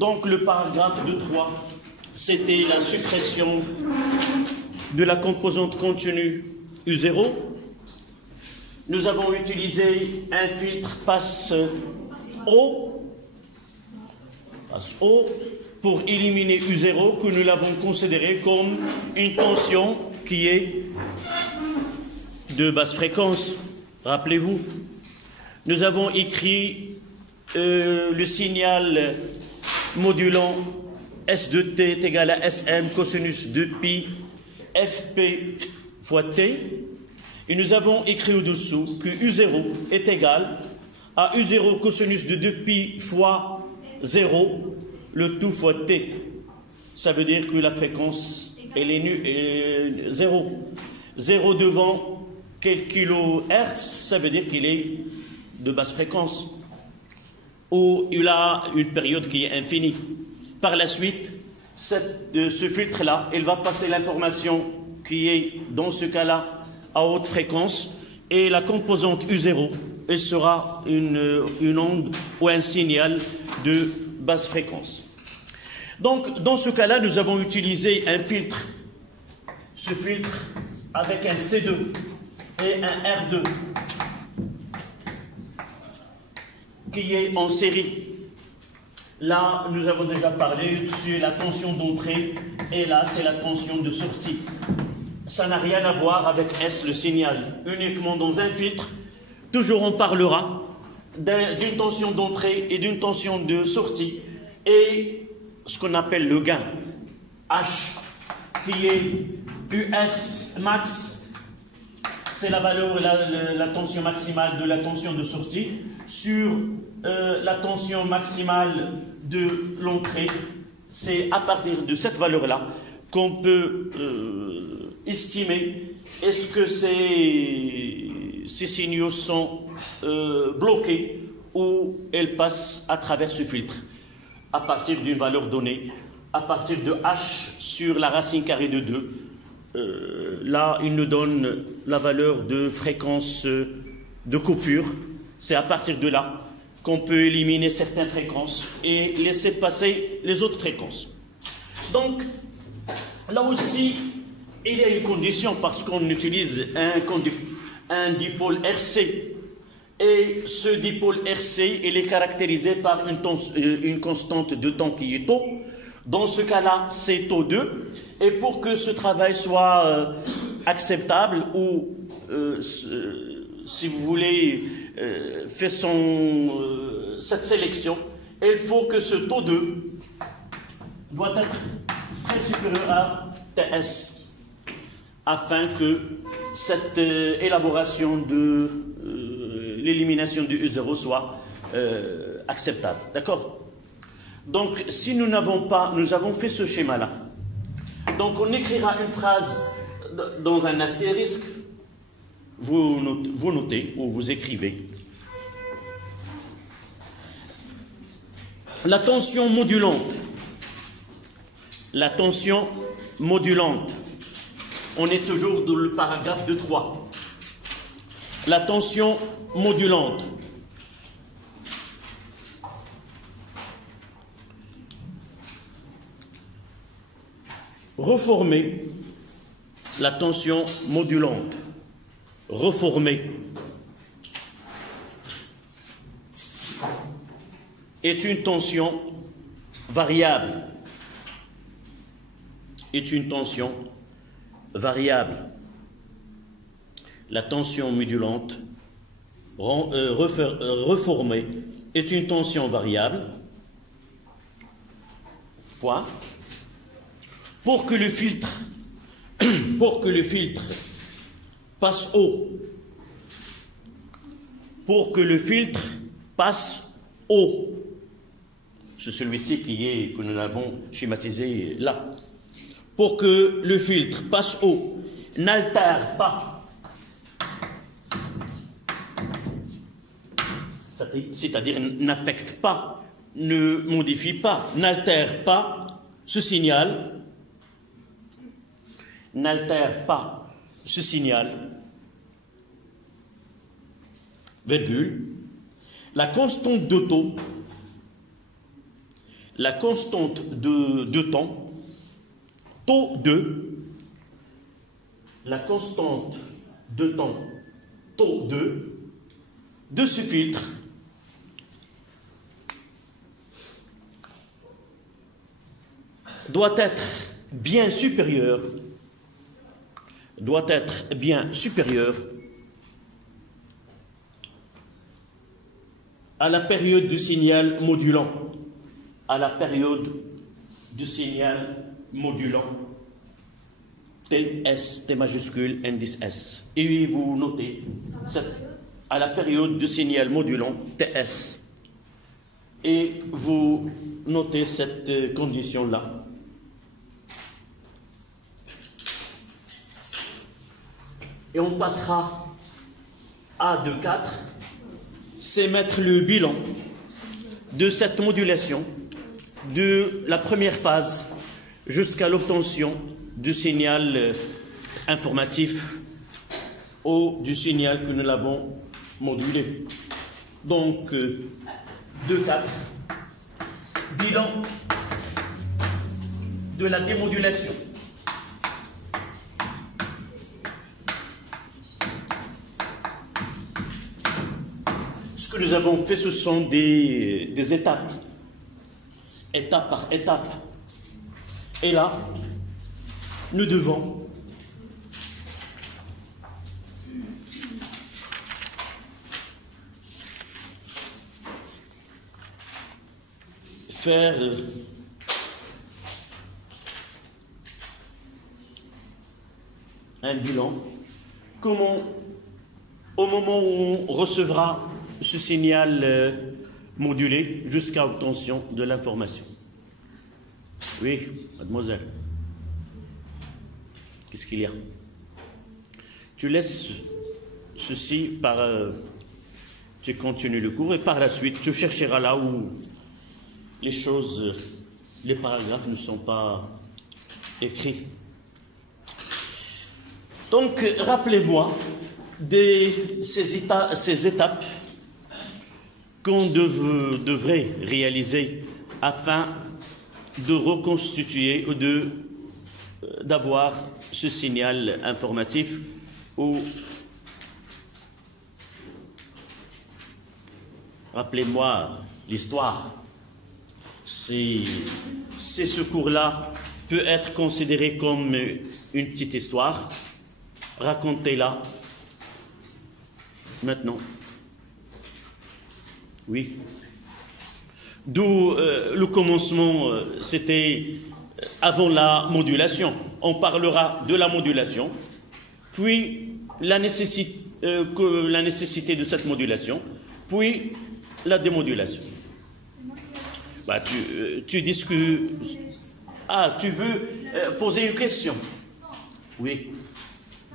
Donc le paragraphe de 3, c'était la suppression de la composante contenue U0. Nous avons utilisé un filtre passe O pour éliminer U0 que nous l'avons considéré comme une tension qui est de basse fréquence. Rappelez-vous, nous avons écrit le signal modulant S de T est égal à SM cosinus de pi Fp fois T. Et nous avons écrit au-dessous que U0 est égal à U0 cosinus de 2pi fois 0, le tout fois T. Ça veut dire que la fréquence, elle est 0. 0 devant quelques kilohertz, ça veut dire qu'il est de basse fréquence. Ou il a une période qui est infinie. Par la suite, ce filtre-là, il va passer l'information qui est, dans ce cas-là, à haute fréquence, et la composante U0, elle sera une onde ou un signal de basse fréquence. Donc, dans ce cas-là, nous avons utilisé un filtre, ce filtre avec un C2 et un R2, qui est en série. Là, nous avons déjà parlé sur la tension d'entrée, et là, c'est la tension de sortie. Ça n'a rien à voir avec S, le signal. Uniquement dans un filtre, toujours on parlera d'une tension d'entrée et d'une tension de sortie, et ce qu'on appelle le gain, H, qui est US max, c'est la valeur, la tension maximale de la tension de sortie, sur la tension maximale de l'entrée. C'est à partir de cette valeur-là qu'on peut estimer est-ce que ces signaux sont bloqués ou elles passent à travers ce filtre à partir d'une valeur donnée, à partir de H sur la racine carrée de 2. Là, il nous donne la valeur de fréquence de coupure. C'est à partir de là qu'on peut éliminer certaines fréquences et laisser passer les autres fréquences. Donc, là aussi, il y a une condition parce qu'on utilise un dipôle RC. Et ce dipôle RC, il est caractérisé par une constante de temps qui est tau. Dans ce cas-là, c'est tau 2. Et pour que ce travail soit acceptable ou, si vous voulez, faire cette sélection, il faut que ce tau 2 doit être très supérieur à TS afin que cette élaboration de l'élimination du U0 soit acceptable. D'accord? Donc, si nous n'avons pas, nous avons fait ce schéma-là. Donc, on écrira une phrase dans un astérisque. Vous notez ou vous écrivez. La tension modulante. La tension modulante. On est toujours dans le paragraphe de 3. La tension modulante. Reformer la tension modulante. Reformer est une tension variable. Est une tension variable. La tension modulante reformée est une tension variable. Point. Pour que le filtre passe haut, pour que le filtre passe haut, c'est celui-ci que nous avons schématisé là. Pour que le filtre passe haut, n'altère pas, c'est-à-dire n'affecte pas, ne modifie pas, n'altère pas ce signal, n'altère pas ce signal, virgule, la constante de taux la constante de temps, taux 2, la constante de temps, taux 2, de ce filtre doit être bien supérieur à la période du signal modulant, TS, T majuscule, indice S. Et vous notez, à la période du signal modulant, TS. Et vous notez cette condition-là. Et on passera à 2,4, c'est mettre le bilan de cette modulation de la première phase jusqu'à l'obtention du signal informatif ou du signal que nous l'avons modulé. Donc, 2,4, bilan de la démodulation. Ce que nous avons fait, ce sont des étapes, étape par étape. Et là, nous devons faire un bilan. Comment, au moment où on recevra ce signal modulé jusqu'à obtention de l'information. Oui, mademoiselle. Qu'est-ce qu'il y a? Tu laisses ceci tu continues le cours et par la suite, tu chercheras là où les paragraphes ne sont pas écrits. Donc, rappelez-moi ces étapes qu'on devrait réaliser afin de reconstituer ou d'avoir ce signal informatif ou rappelez-moi l'histoire. Ce cours-là peut être considéré comme une petite histoire. Racontez-la maintenant. Oui. D'où le commencement, c'était avant la modulation. On parlera de la modulation, puis la nécessité de cette modulation, puis la démodulation. Bah, tu discutes. Ah, tu veux poser une question? Oui.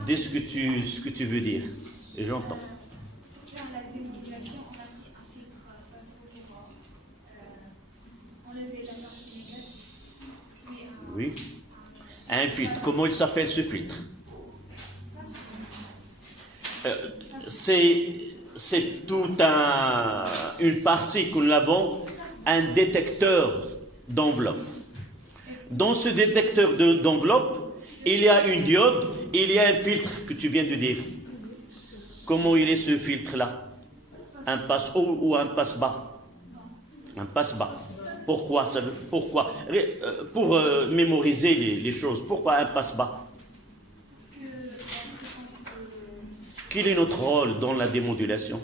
Dis ce que tu veux dire. Et j'entends. Oui. Un filtre. Comment il s'appelle ce filtre? C'est toute une partie que nous avons, un détecteur d'enveloppe. Dans ce détecteur d'enveloppe, il y a une diode, il y a un filtre que tu viens de dire. Comment il est ce filtre-là? Un passe-haut ou un passe-bas? Un passe-bas. Pourquoi? Pour mémoriser les choses. Pourquoi un passe-bas? Quel est notre rôle dans la démodulation?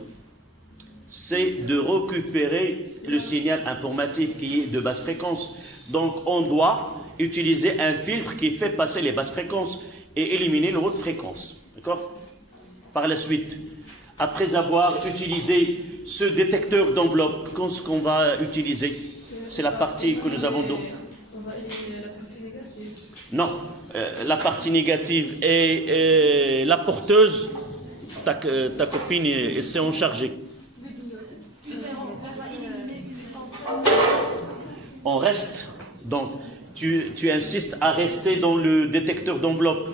C'est de récupérer le signal informatif qui est de basse fréquence. Donc, on doit utiliser un filtre qui fait passer les basses fréquences et éliminer les hautes fréquences. D'accord? Par la suite, après avoir utilisé ce détecteur d'enveloppe, qu'est-ce qu'on va utiliser? C'est la partie que nous avons. On va éliminer la partie négative. Non, la partie négative est la porteuse, ta copine, et c'est en chargé. On reste, donc tu insistes à rester dans le détecteur d'enveloppe.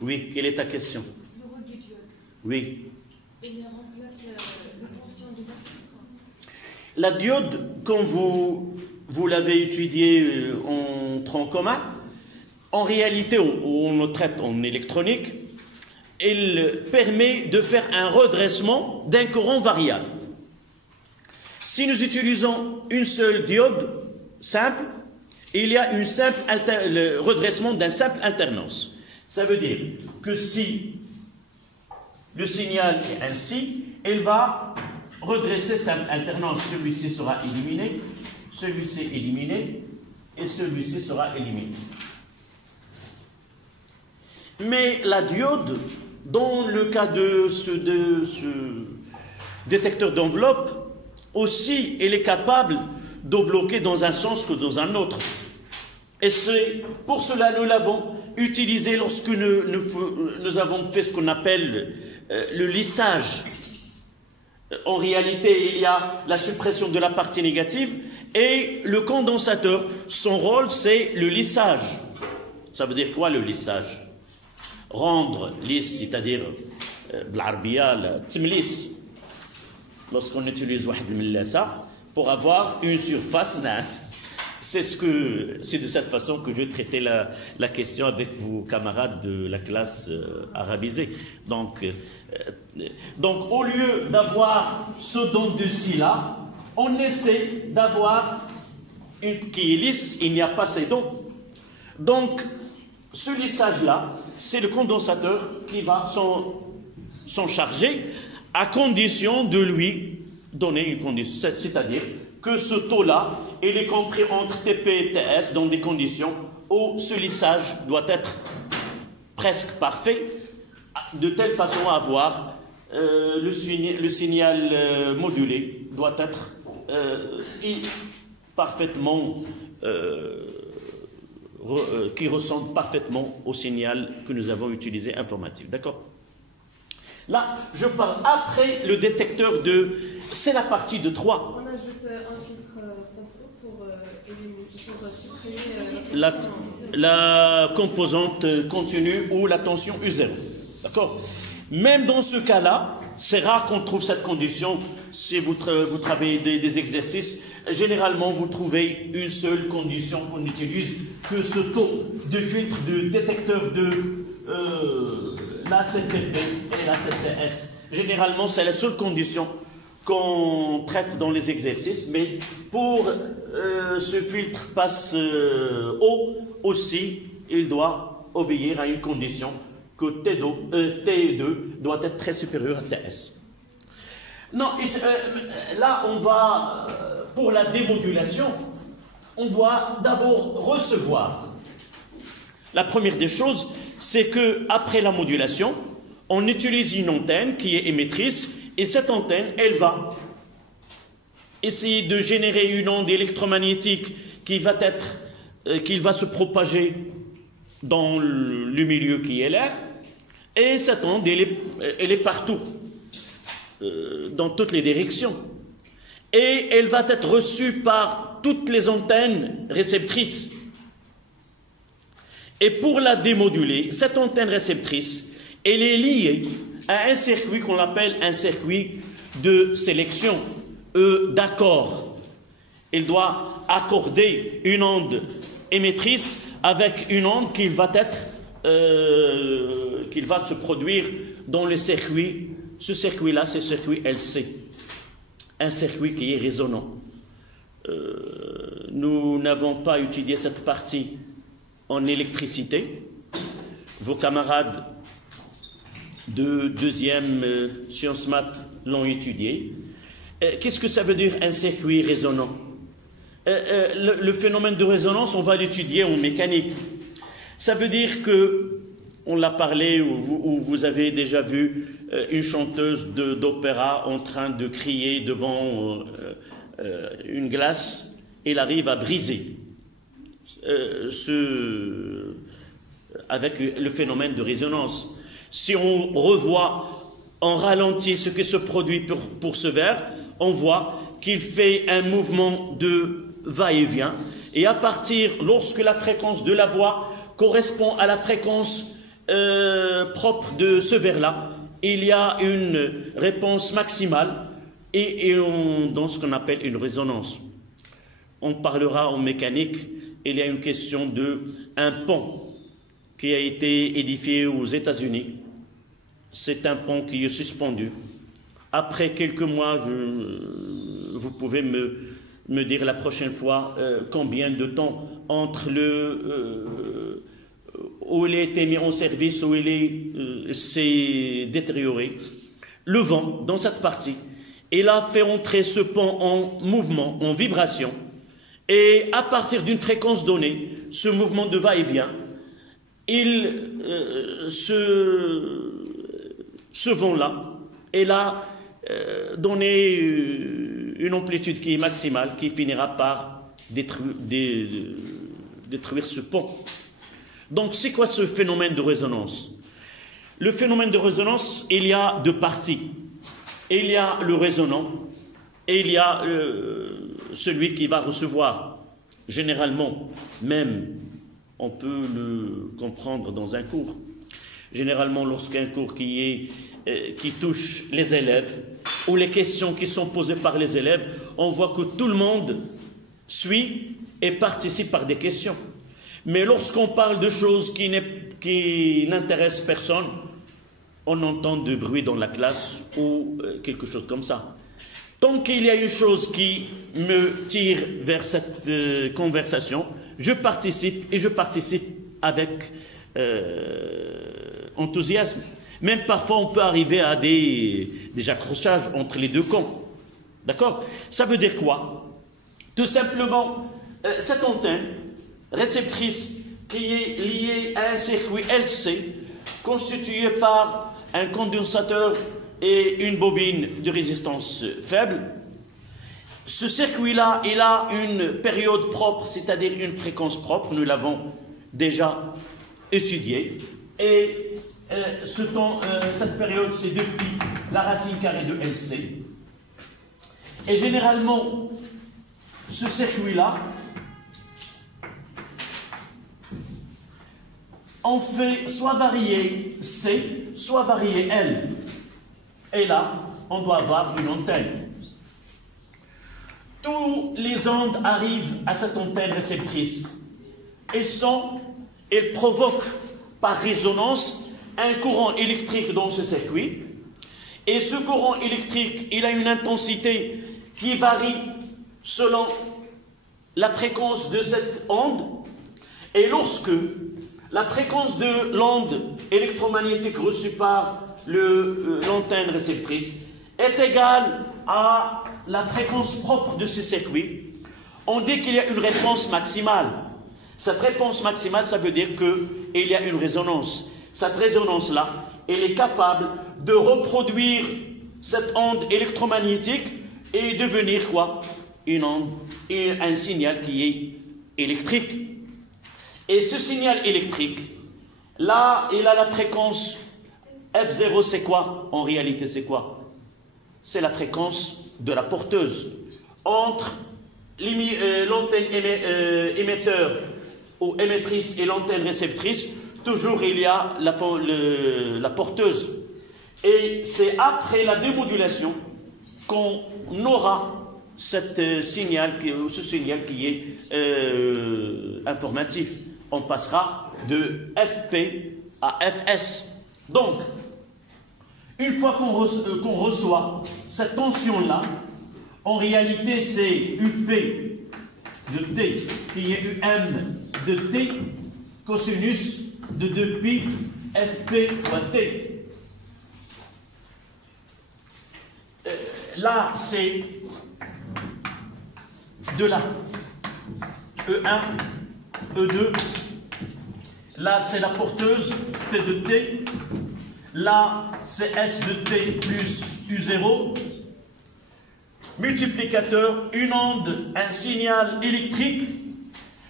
Oui, quelle est ta question? Le rôle du diode. Oui. Il remplace le conscient du bassin. La diode, quand vous vous l'avez étudié en tronc commun. En réalité, on le traite en électronique. Il permet de faire un redressement d'un courant variable. Si nous utilisons une seule diode simple, il y a le redressement d'un simple alternance. Ça veut dire que si le signal est ainsi, il va redresser sa alternance. Celui-ci sera éliminé, celui-ci éliminé, et celui-ci sera éliminé. Mais la diode, dans le cas de ce détecteur d'enveloppe, aussi, elle est capable de bloquer dans un sens que dans un autre. Et c'est pour cela que nous l'avons utilisé lorsque nous avons fait ce qu'on appelle le lissage. En réalité, il y a la suppression de la partie négative et le condensateur, son rôle, c'est le lissage. Ça veut dire quoi, le lissage? Rendre lisse, c'est-à-dire blarbial, timlis. Lorsqu'on utilise ça pour avoir une surface nette. C'est de cette façon que je traitais la question avec vos camarades de la classe arabisée. Donc, au lieu d'avoir ce don de ci là, on essaie d'avoir une qui est lisse, il n'y a pas ces dons. Donc, ce lissage-là, c'est le condensateur qui va s'en charger à condition de lui donner une condition. C'est-à-dire que ce taux-là, il est compris entre TP et TS dans des conditions où ce lissage doit être presque parfait, de telle façon à avoir le signal modulé doit être parfaitement qui ressemble parfaitement au signal que nous avons utilisé informatif. D'accord? Là, je parle après le détecteur de... C'est la partie de 3. On ajoute un filtre pour supprimer la composante continue ou la tension U0. D'accord? Même dans ce cas-là, c'est rare qu'on trouve cette condition. Si vous travaillez des exercices, généralement, vous trouvez une seule condition qu'on utilise, que ce taux de filtre de détecteur de la 7PP et la 7TS. Généralement, c'est la seule condition qu'on traite dans les exercices, mais pour ce filtre passe haut aussi, il doit obéir à une condition que T2 doit être très supérieur à TS. Non, là on va, pour la démodulation, on doit d'abord recevoir. La première des choses, c'est que après la modulation, on utilise une antenne qui est émettrice, et cette antenne, elle va essayer de générer une onde électromagnétique qui va se propager dans le milieu qui est l'air, et cette onde, elle est partout, dans toutes les directions. Et elle va être reçue par toutes les antennes réceptrices. Et pour la démoduler, cette antenne réceptrice, elle est liée à un circuit qu'on appelle un circuit de sélection, d'accord. Elle doit accorder une onde émettrice avec une onde qui va se produire dans le circuit. Ce circuit-là, c'est le circuit LC, un circuit qui est résonant. Nous n'avons pas étudié cette partie en électricité. Vos camarades de deuxième sciences maths l'ont étudié. Qu'est-ce que ça veut dire un circuit résonant? Le phénomène de résonance, on va l'étudier en mécanique. Ça veut dire que, on l'a parlé, ou vous avez déjà vu une chanteuse d'opéra en train de crier devant une glace, elle arrive à briser avec le phénomène de résonance. Si on revoit en ralenti ce qui se produit pour ce verre, on voit qu'il fait un mouvement de va-et-vient, et à partir, lorsque la fréquence de la voix correspond à la fréquence propre de ce verre-là, il y a une réponse maximale et dans ce qu'on appelle une résonance. on parlera en mécanique, il y a une question d'un pont qui a été édifié aux États-Unis. C'est un pont qui est suspendu. Après quelques mois, vous pouvez me dire la prochaine fois combien de temps entre où il a été mis en service, où il s'est détérioré. Le vent, dans cette partie, il a fait entrer ce pont en mouvement, en vibration, et à partir d'une fréquence donnée, ce mouvement de va-et-vient, ce vent-là, il a donné une amplitude qui est maximale, qui finira par détruire ce pont. Donc, c'est quoi ce phénomène de résonance? Le phénomène de résonance, il y a deux parties. Il y a le résonant et il y a celui qui va recevoir. Généralement, même, on peut le comprendre dans un cours. Généralement, lorsqu'un cours qui touche les élèves, ou les questions qui sont posées par les élèves, on voit que tout le monde suit et participe par des questions. Mais lorsqu'on parle de choses qui n'intéressent personne, on entend du bruit dans la classe ou quelque chose comme ça. Tant qu'il y a une chose qui me tire vers cette conversation, je participe et je participe avec enthousiasme. Même parfois, on peut arriver à des accrochages entre les deux camps. D'accord? Ça veut dire quoi? Tout simplement, cette antenne réceptrice qui est liée à un circuit LC constitué par un condensateur et une bobine de résistance faible. Ce circuit-là, il a une période propre, c'est-à-dire une fréquence propre, nous l'avons déjà étudié. Et cette période, c'est depuis la racine carrée de LC. Et généralement, ce circuit-là, on fait soit varier C, soit varier L. Et là, on doit avoir une antenne. Tous les ondes arrivent à cette antenne réceptrice et provoquent par résonance un courant électrique dans ce circuit. Et ce courant électrique, il a une intensité qui varie selon la fréquence de cette onde. Et lorsque la fréquence de l'onde électromagnétique reçue par l'antenne réceptrice est égale à la fréquence propre de ce circuit, on dit qu'il y a une réponse maximale. Cette réponse maximale, ça veut dire qu'il y a une résonance. Cette résonance-là, elle est capable de reproduire cette onde électromagnétique et devenir quoi? Une onde et un signal qui est électrique. Et ce signal électrique, là, il a la fréquence F0, c'est quoi? En réalité, c'est quoi? C'est la fréquence de la porteuse. Entre l'antenne émetteur ou émettrice et l'antenne réceptrice, toujours il y a la porteuse. Et c'est après la démodulation qu'on aura ce signal qui est informatif. On passera de FP à FS. Donc, une fois qu'on reçoit cette tension-là, en réalité, c'est UP de T qui est UM de T cosinus de 2pi FP fois T. Là, c'est de là. E1, E2. Là, c'est la porteuse, P de T. Là, c'est S de T plus U0. Multiplicateur, une onde, un signal électrique.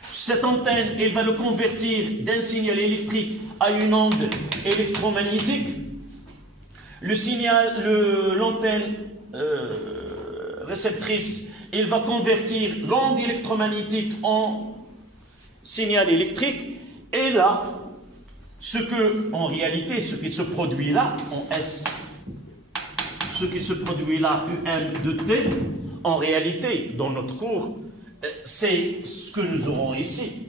Cette antenne, elle va le convertir d'un signal électrique à une onde électromagnétique. Le signal, l'antenne réceptrice, elle va convertir l'onde électromagnétique en signal électrique. Et là, en réalité, ce qui se produit là, en S, ce qui se produit là, UM de T, en réalité, dans notre cours, c'est ce que nous aurons ici.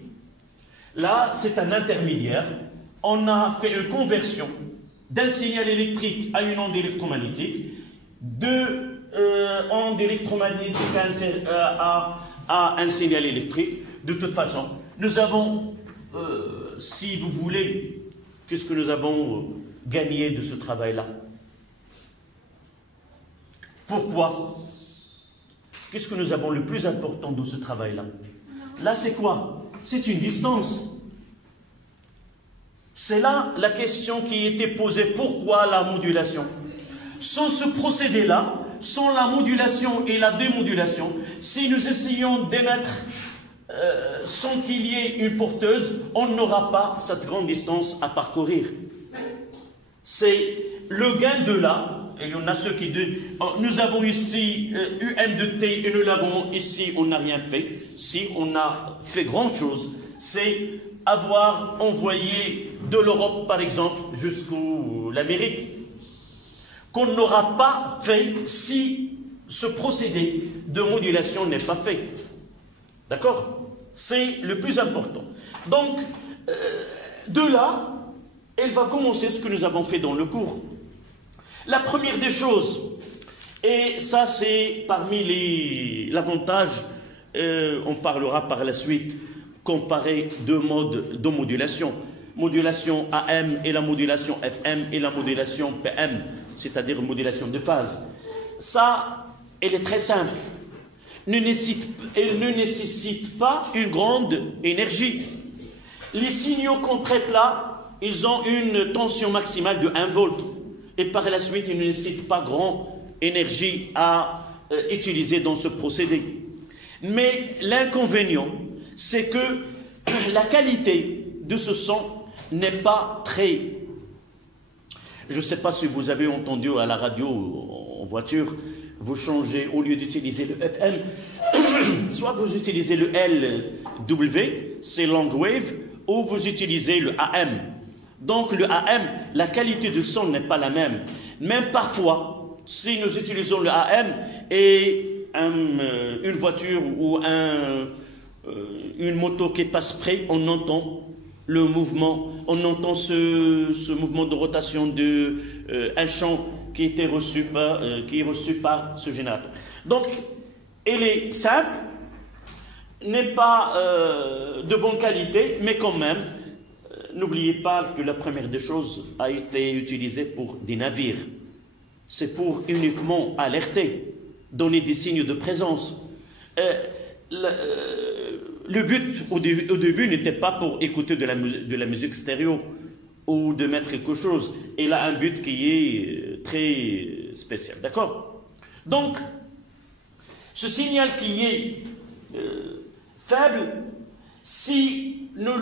Là, c'est un intermédiaire. On a fait une conversion d'un signal électrique à une onde électromagnétique, de onde électromagnétique à un signal électrique. De toute façon, nous avons, si vous voulez, qu'est-ce que nous avons gagné de ce travail-là? Pourquoi? Qu'est-ce que nous avons le plus important de ce travail-là? Là, c'est quoi? C'est une distance. C'est là la question qui était posée. Pourquoi la modulation? Sans ce procédé-là, sans la modulation et la démodulation, si nous essayons d'émettre sans qu'il y ait une porteuse, on n'aura pas cette grande distance à parcourir. C'est le gain de là. Et il y en a ceux qui disent, nous avons ici UM de T et nous l'avons ici, on n'a rien fait. Si on a fait grand chose, c'est avoir envoyé de l'Europe, par exemple, jusqu'à l'Amérique, qu'on n'aura pas fait si ce procédé de modulation n'est pas fait. D'accord? C'est le plus important. Donc, de là, elle va commencer ce que nous avons fait dans le cours. La première des choses, et ça c'est parmi l'avantage, on parlera par la suite, comparer deux modes de modulation. Modulation AM et la modulation FM et la modulation PM, c'est-à-dire modulation de phase. Ça, elle est très simple. Elle ne nécessite pas une grande énergie. Les signaux qu'on traite là, ils ont une tension maximale de 1 volt. Et par la suite, ils ne nécessitent pas grande énergie à utiliser dans ce procédé. Mais l'inconvénient, c'est que la qualité de ce son n'est pas très... Je ne sais pas si vous avez entendu à la radio en voiture, vous changez, au lieu d'utiliser le FM, soit vous utilisez le LW, c'est long wave, ou vous utilisez le AM. Donc le AM, la qualité de son n'est pas la même. Même parfois, si nous utilisons le AM et une voiture ou une moto qui passe près, on entend le mouvement, on entend ce mouvement de rotation d'un champ qui est reçu par ce générateur. Donc, elle est simple, n'est pas de bonne qualité, mais quand même, n'oubliez pas que la première des choses a été utilisée pour des navires. C'est pour uniquement alerter, donner des signes de présence. Le but au début n'était pas pour écouter de la musique stéréo ou de mettre quelque chose. Il a un but qui est très spécial. D'accord? Donc, ce signal qui est faible, si nous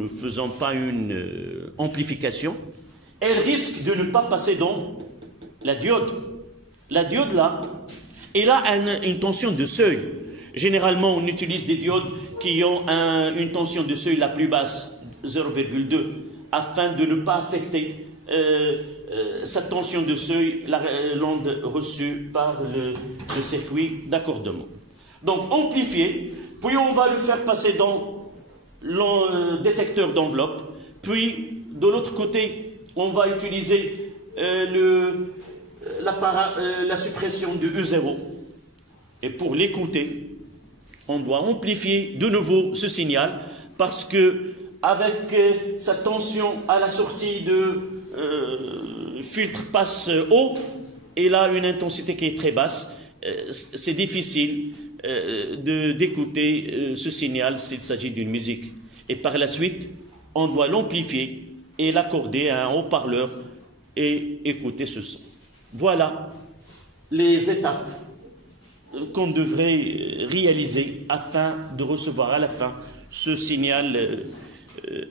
ne faisons pas une amplification, elle risque de ne pas passer dans la diode. La diode, là, elle a une tension de seuil. Généralement, on utilise des diodes qui ont une tension de seuil la plus basse, 0,2, afin de ne pas affecter cette tension de seuil, l'onde reçue par le circuit d'accordement. Donc, amplifier, puis on va le faire passer dans le détecteur d'enveloppe, puis de l'autre côté, on va utiliser la suppression de E0. Et pour l'écouter, on doit amplifier de nouveau ce signal parce que avec cette tension à la sortie de filtre passe haut, et là une intensité qui est très basse, c'est difficile d'écouter ce signal s'il s'agit d'une musique. Et par la suite, on doit l'amplifier et l'accorder à un haut-parleur et écouter ce son. Voilà les étapes qu'on devrait réaliser afin de recevoir à la fin ce signal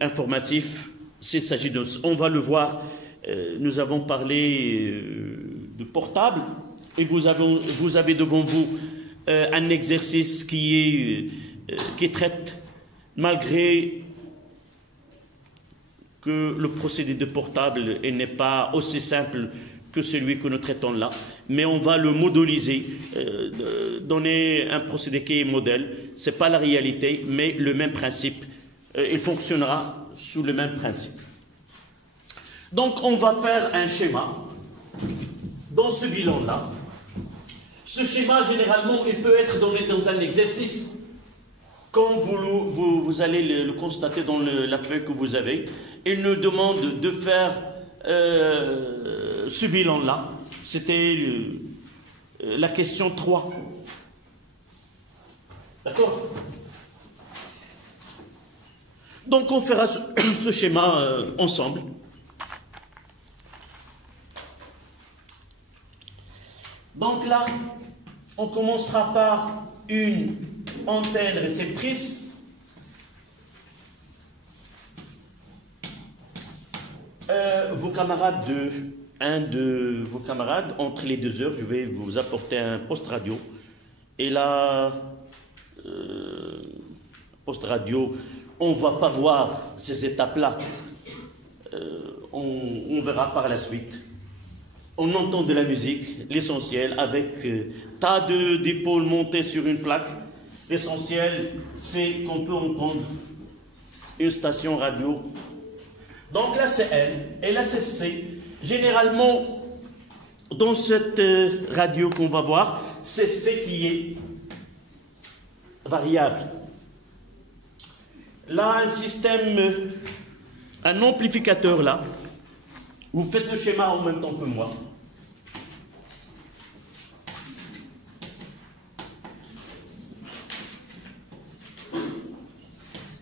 informatif. S'il s'agit de... On va le voir, nous avons parlé de portable et vous avez devant vous un exercice qui traite, malgré que le procédé de portable n'est pas aussi simple que celui que nous traitons là, mais on va le modéliser, donner un procédé qui est modèle. Ce n'est pas la réalité, mais le même principe. Il fonctionnera sous le même principe. Donc, on va faire un schéma dans ce bilan-là. Ce schéma, généralement, il peut être donné dans un exercice, comme vous allez le constater dans la feuille que vous avez. Il nous demande de faire ce bilan-là. C'était la question 3. D'accord? Donc, on fera ce schéma ensemble. Donc là, on commencera par une antenne réceptrice. Vos camarades un de vos camarades, entre les 2 heures, je vais vous apporter un poste radio. Et là, poste radio, on ne va pas voir ces étapes-là. On verra par la suite. On entend de la musique, l'essentiel, avec tas d'épaules montées sur une plaque. L'essentiel, c'est qu'on peut entendre une station radio. Donc là, c'est L, et là, c'est C. Généralement, dans cette radio qu'on va voir, c'est C qui est variable. Là, un système, un amplificateur là. Vous faites le schéma en même temps que moi.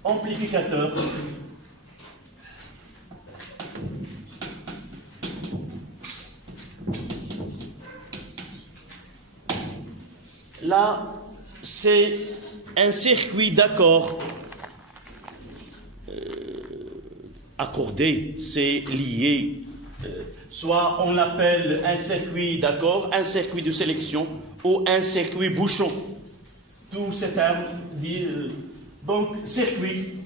Amplificateur. Là, c'est un circuit d'accord. Accordé, c'est lié. Soit on l'appelle un circuit d'accord, un circuit de sélection ou un circuit bouchon. Tous ces termes disent donc circuit.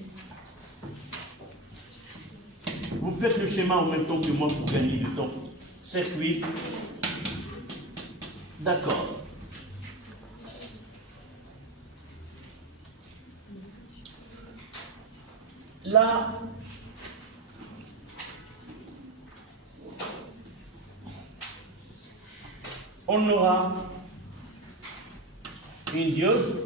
Vous faites le schéma en même temps que moi pour gagner du temps. Circuit d'accord. Là, on aura une diode.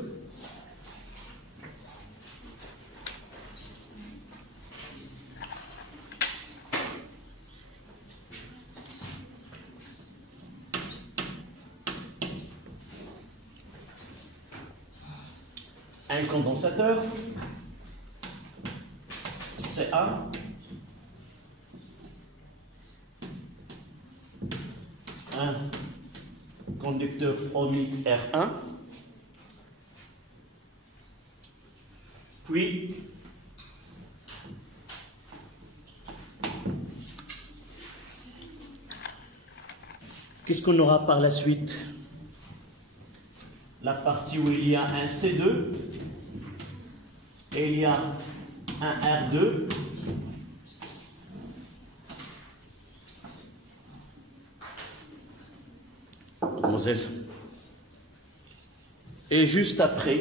Un condensateur. CA. Un conducteur ohmique R1. Puis qu'est-ce qu'on aura par la suite? La partie où il y a un C2 et il y a un R2. Mademoiselle. Et juste après,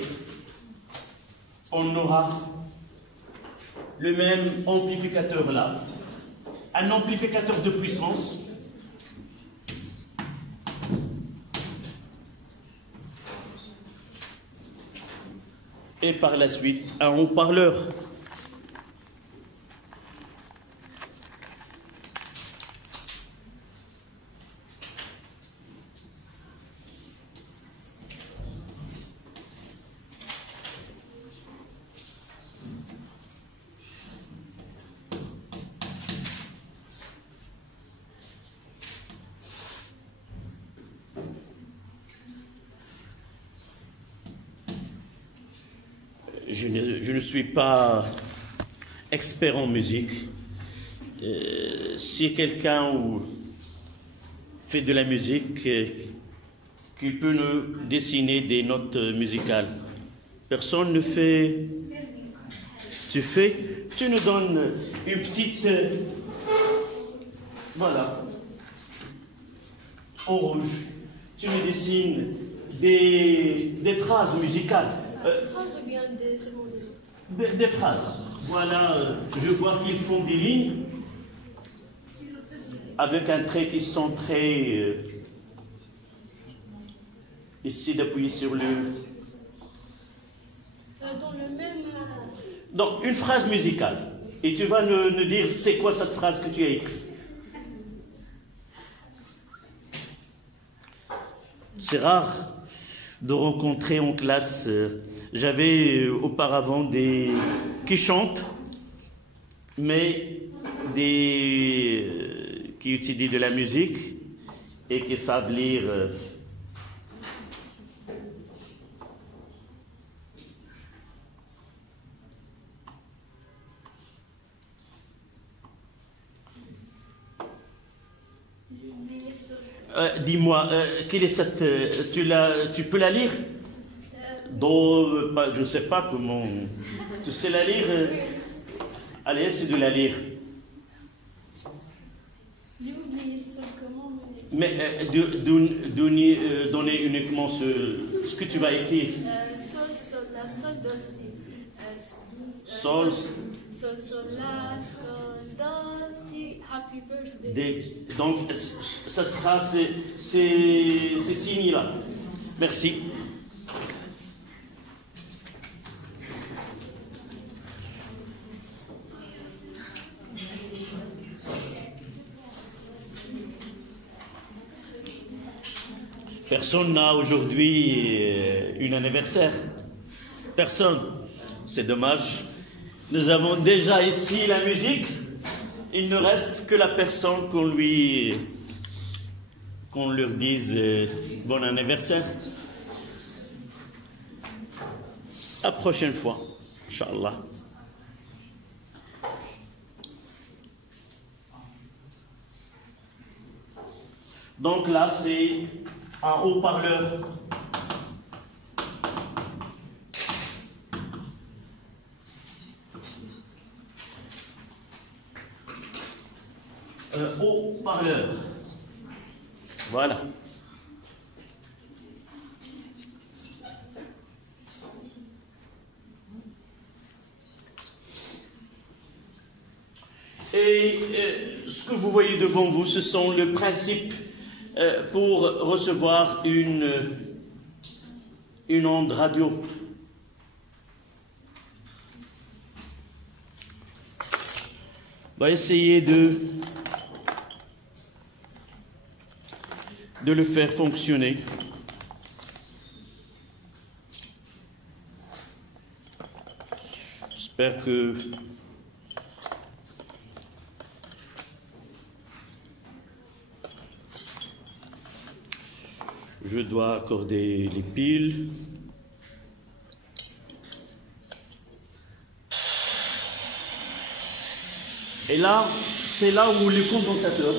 on aura le même amplificateur là, un amplificateur de puissance. Et par la suite, un haut-parleur. Je ne suis pas expert en musique. Si quelqu'un fait de la musique, qu'il peut nous dessiner des notes musicales. Personne ne fait. Tu nous donnes une petite. Voilà. en rouge, tu me dessines des phrases musicales. Phrases ou bien des secondes? Des phrases. Voilà, je vois qu'ils font des lignes avec un trait qui sont très... Essaye d'appuyer sur le... Dans le même... Donc, une phrase musicale. Et tu vas nous dire c'est quoi cette phrase que tu as écrite. C'est rare de rencontrer en classe. J'avais auparavant des qui chantent, mais des qui utilisent de la musique et qui savent lire. Dis-moi, quelle est cette... tu peux la lire? Je ne sais pas comment... Tu sais la lire? Allez, essaie de la lire. J'ai oublié ça comment... Mais donner uniquement ce que tu vas écrire. Sol, sol, la, sol, do, si. Sol. Sol, sol, la, sol, do, si. Happy birthday. Donc, ça sera ces signes-là. Merci. Personne n'a aujourd'hui un anniversaire. Personne. C'est dommage. Nous avons déjà ici la musique. Il ne reste que la personne qu'on leur dise bon anniversaire. À la prochaine fois, Inch'Allah. Donc là, c'est un haut-parleur. Haut-parleur. Voilà. Et ce que vous voyez devant vous, ce sont le principe pour recevoir une onde radio. On va essayer de le faire fonctionner. J'espère que je dois accorder les piles. Et là, c'est là où le condensateur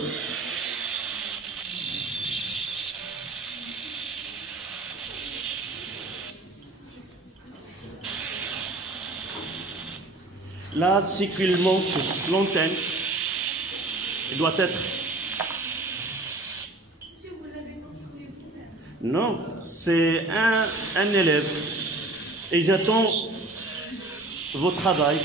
là, c'est qu'il monte l'antenne. Il doit être... Non, c'est un élève. Et j'attends votre travail.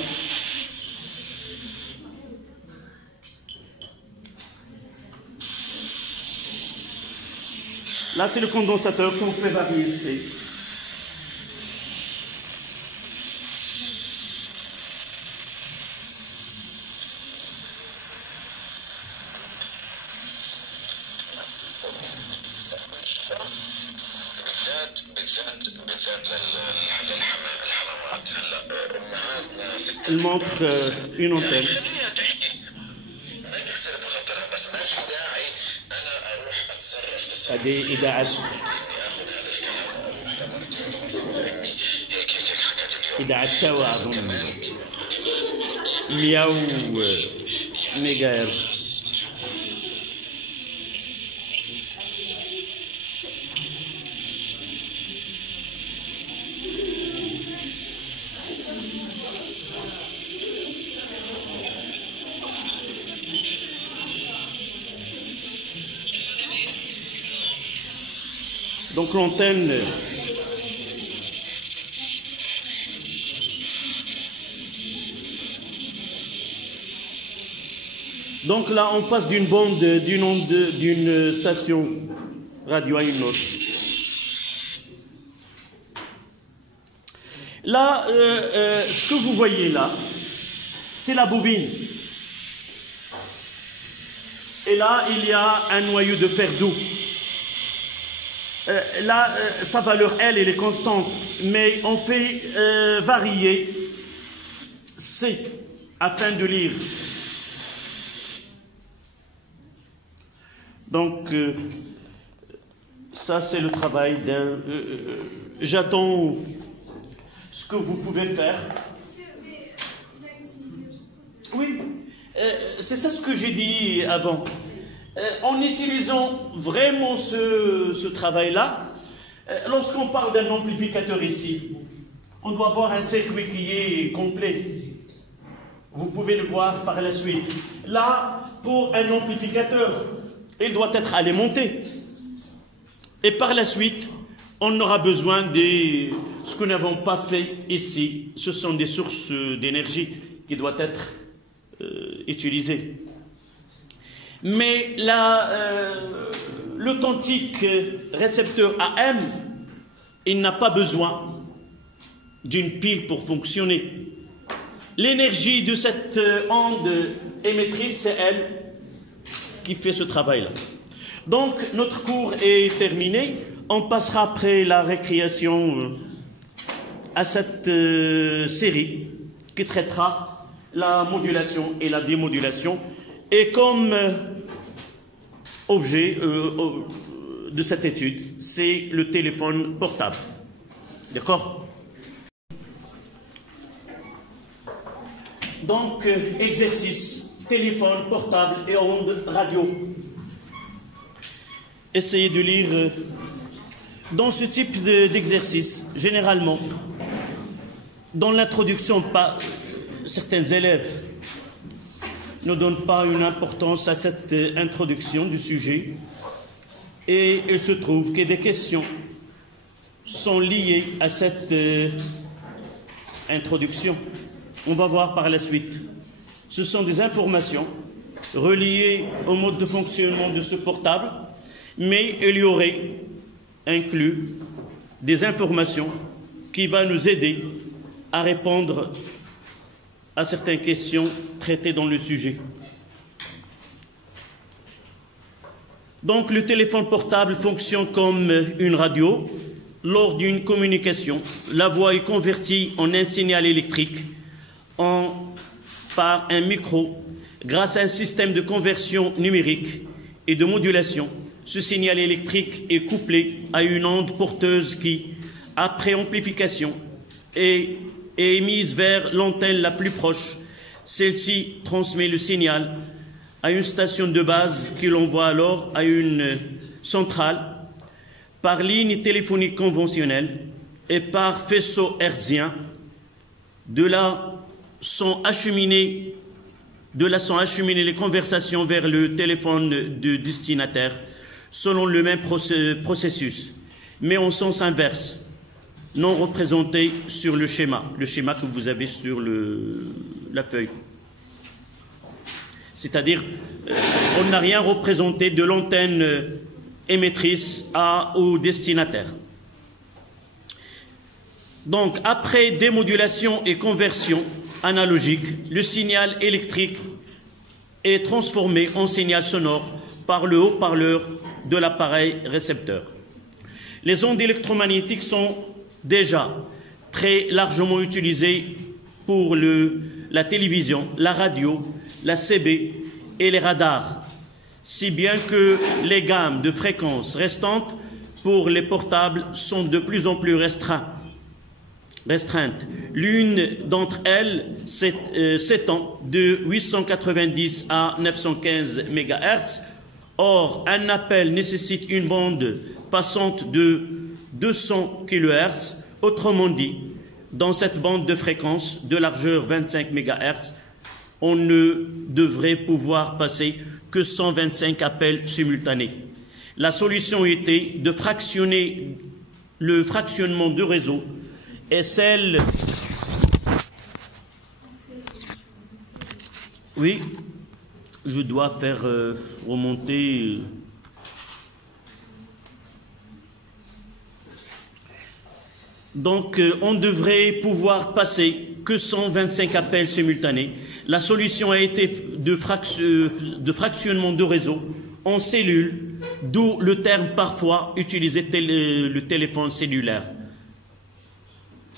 Là, c'est le condensateur qu'on fait varier ici. Il montre une antenne. هذه إذاعة سوا أظن 100 ميجا هرتز. Donc l'antenne... Donc là, on passe d'une bande, d'une station radio à une autre. Là, ce que vous voyez là, c'est la bobine. Et là, il y a un noyau de fer doux. Là, sa valeur, elle est constante, mais on fait varier C afin de lire. Donc, ça, c'est le travail d'un... J'attends ce que vous pouvez faire. Monsieur, mais il a utilisé... Oui, c'est ça ce que j'ai dit avant. En utilisant vraiment ce travail-là, lorsqu'on parle d'un amplificateur ici, on doit avoir un circuit qui est complet. Vous pouvez le voir par la suite. Là, pour un amplificateur, il doit être alimenté. Et par la suite, on aura besoin de ce que nous n'avons pas fait ici. Ce sont des sources d'énergie qui doivent être utilisées. Mais l'authentique récepteur AM, il n'a pas besoin d'une pile pour fonctionner. L'énergie de cette onde émettrice, c'est elle qui fait ce travail-là. Donc, notre cours est terminé. On passera après la récréation à cette série qui traitera la modulation et la démodulation. Et comme objet de cette étude, c'est le téléphone portable. D'accord? Donc, exercice. Téléphone, portable et ondes radio. Essayez de lire dans ce type d'exercice, généralement, dans l'introduction, certains élèves ne donnent pas une importance à cette introduction du sujet et il se trouve que des questions sont liées à cette introduction. On va voir par la suite. Ce sont des informations reliées au mode de fonctionnement de ce portable, mais il y aurait inclus des informations qui vont nous aider à répondre à certaines questions traitées dans le sujet. Donc, le téléphone portable fonctionne comme une radio. Lors d'une communication, la voix est convertie en un signal électrique par un micro grâce à un système de conversion numérique et de modulation. Ce signal électrique est couplé à une onde porteuse qui, après amplification, est émise vers l'antenne la plus proche. Celle-ci transmet le signal à une station de base qui l'envoie alors à une centrale par ligne téléphonique conventionnelle et par faisceau hertzien. De là sont acheminées les conversations vers le téléphone de destinataire selon le même processus, mais en sens inverse, non représenté sur le schéma que vous avez sur la feuille. C'est-à-dire, on n'a rien représenté de l'antenne émettrice au destinataire. Donc, après démodulation et conversion analogique, le signal électrique est transformé en signal sonore par le haut-parleur de l'appareil récepteur. Les ondes électromagnétiques sont déjà très largement utilisées pour la télévision, la radio, la CB et les radars, si bien que les gammes de fréquences restantes pour les portables sont de plus en plus restreintes. L'une d'entre elles s'étend de 890 à 915 MHz. Or, un appel nécessite une bande passante de 200 kHz. Autrement dit, dans cette bande de fréquence de largeur 25 MHz, on ne devrait pouvoir passer que 125 appels simultanés. La solution était de fractionner le fractionnement de réseau et celle... Oui, je dois faire remonter... Donc, on devrait pouvoir passer que 125 appels simultanés. La solution a été de fractionnement de réseau en cellules, d'où le terme parfois utilisé le téléphone cellulaire.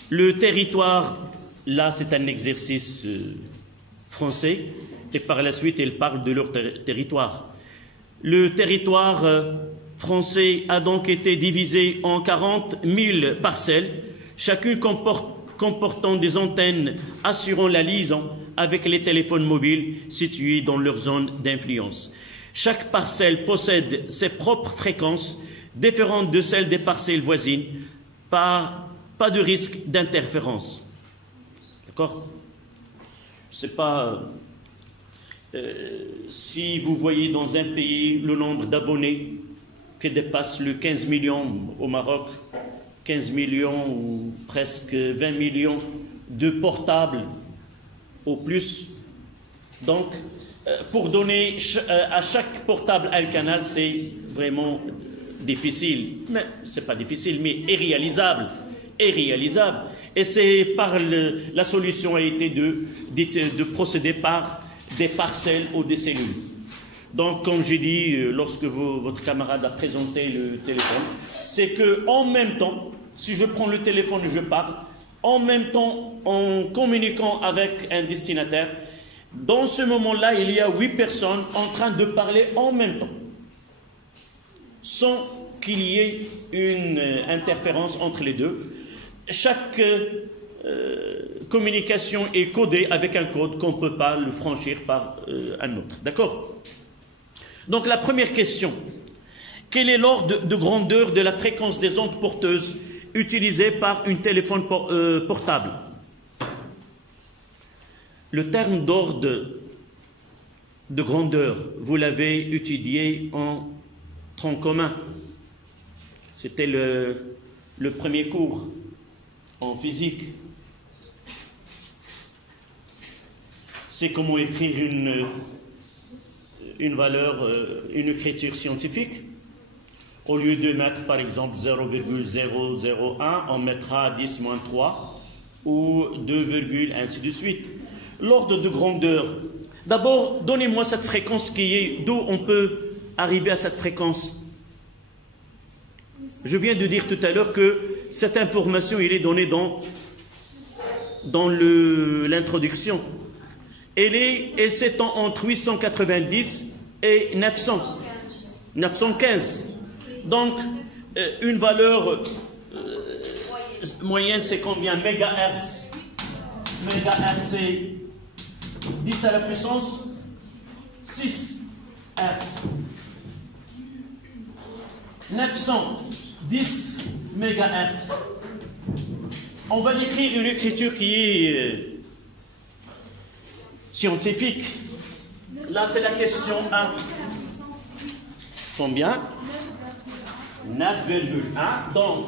Le territoire, là, c'est un exercice français, et par la suite, ils parlent de leur territoire. Le territoire français a donc été divisé en 40 000 parcelles, chacune comportant des antennes assurant la liaison avec les téléphones mobiles situés dans leur zone d'influence. Chaque parcelle possède ses propres fréquences, différentes de celles des parcelles voisines, pas de risque d'interférence. D'accord? Je ne sais pas si vous voyez dans un pays le nombre d'abonnés qui dépasse le 15 millions au Maroc, 15 millions ou presque 20 millions de portables au plus. Donc, pour donner à chaque portable un canal, c'est vraiment difficile. Mais ce n'est pas difficile, mais irréalisable. Irréalisable. Et c'est par la solution a été de procéder par des parcelles ou des cellules. Donc, comme j'ai dit, lorsque votre camarade a présenté le téléphone, c'est qu'en même temps, si je prends le téléphone et je parle, en même temps, en communiquant avec un destinataire, dans ce moment-là, il y a 8 personnes en train de parler en même temps, sans qu'il y ait une interférence entre les deux. Chaque communication est codée avec un code qu'on ne peut pas le franchir par un autre. D'accord? Donc la première question, quel est l'ordre de grandeur de la fréquence des ondes porteuses utilisées par un téléphone portable? Le terme d'ordre de grandeur, vous l'avez étudié en tronc commun. C'était le premier cours en physique. C'est comment écrire une valeur, une écriture scientifique. Au lieu de mettre par exemple 0,001, on mettra 10-3 ou 2, ainsi de suite. L'ordre de grandeur. D'abord, donnez-moi cette fréquence qui est, d'où on peut arriver à cette fréquence. Je viens de dire tout à l'heure que cette information, il est donnée dans l'introduction. Elle s'étend entre 890 et 915. Donc, une valeur moyenne, c'est combien? Mégahertz. Mégahertz, c'est 10 à la puissance 6 Hertz. 910 mégahertz. On va écrire une écriture qui est scientifique. Là, c'est la question 1. Combien? 9,1. Donc,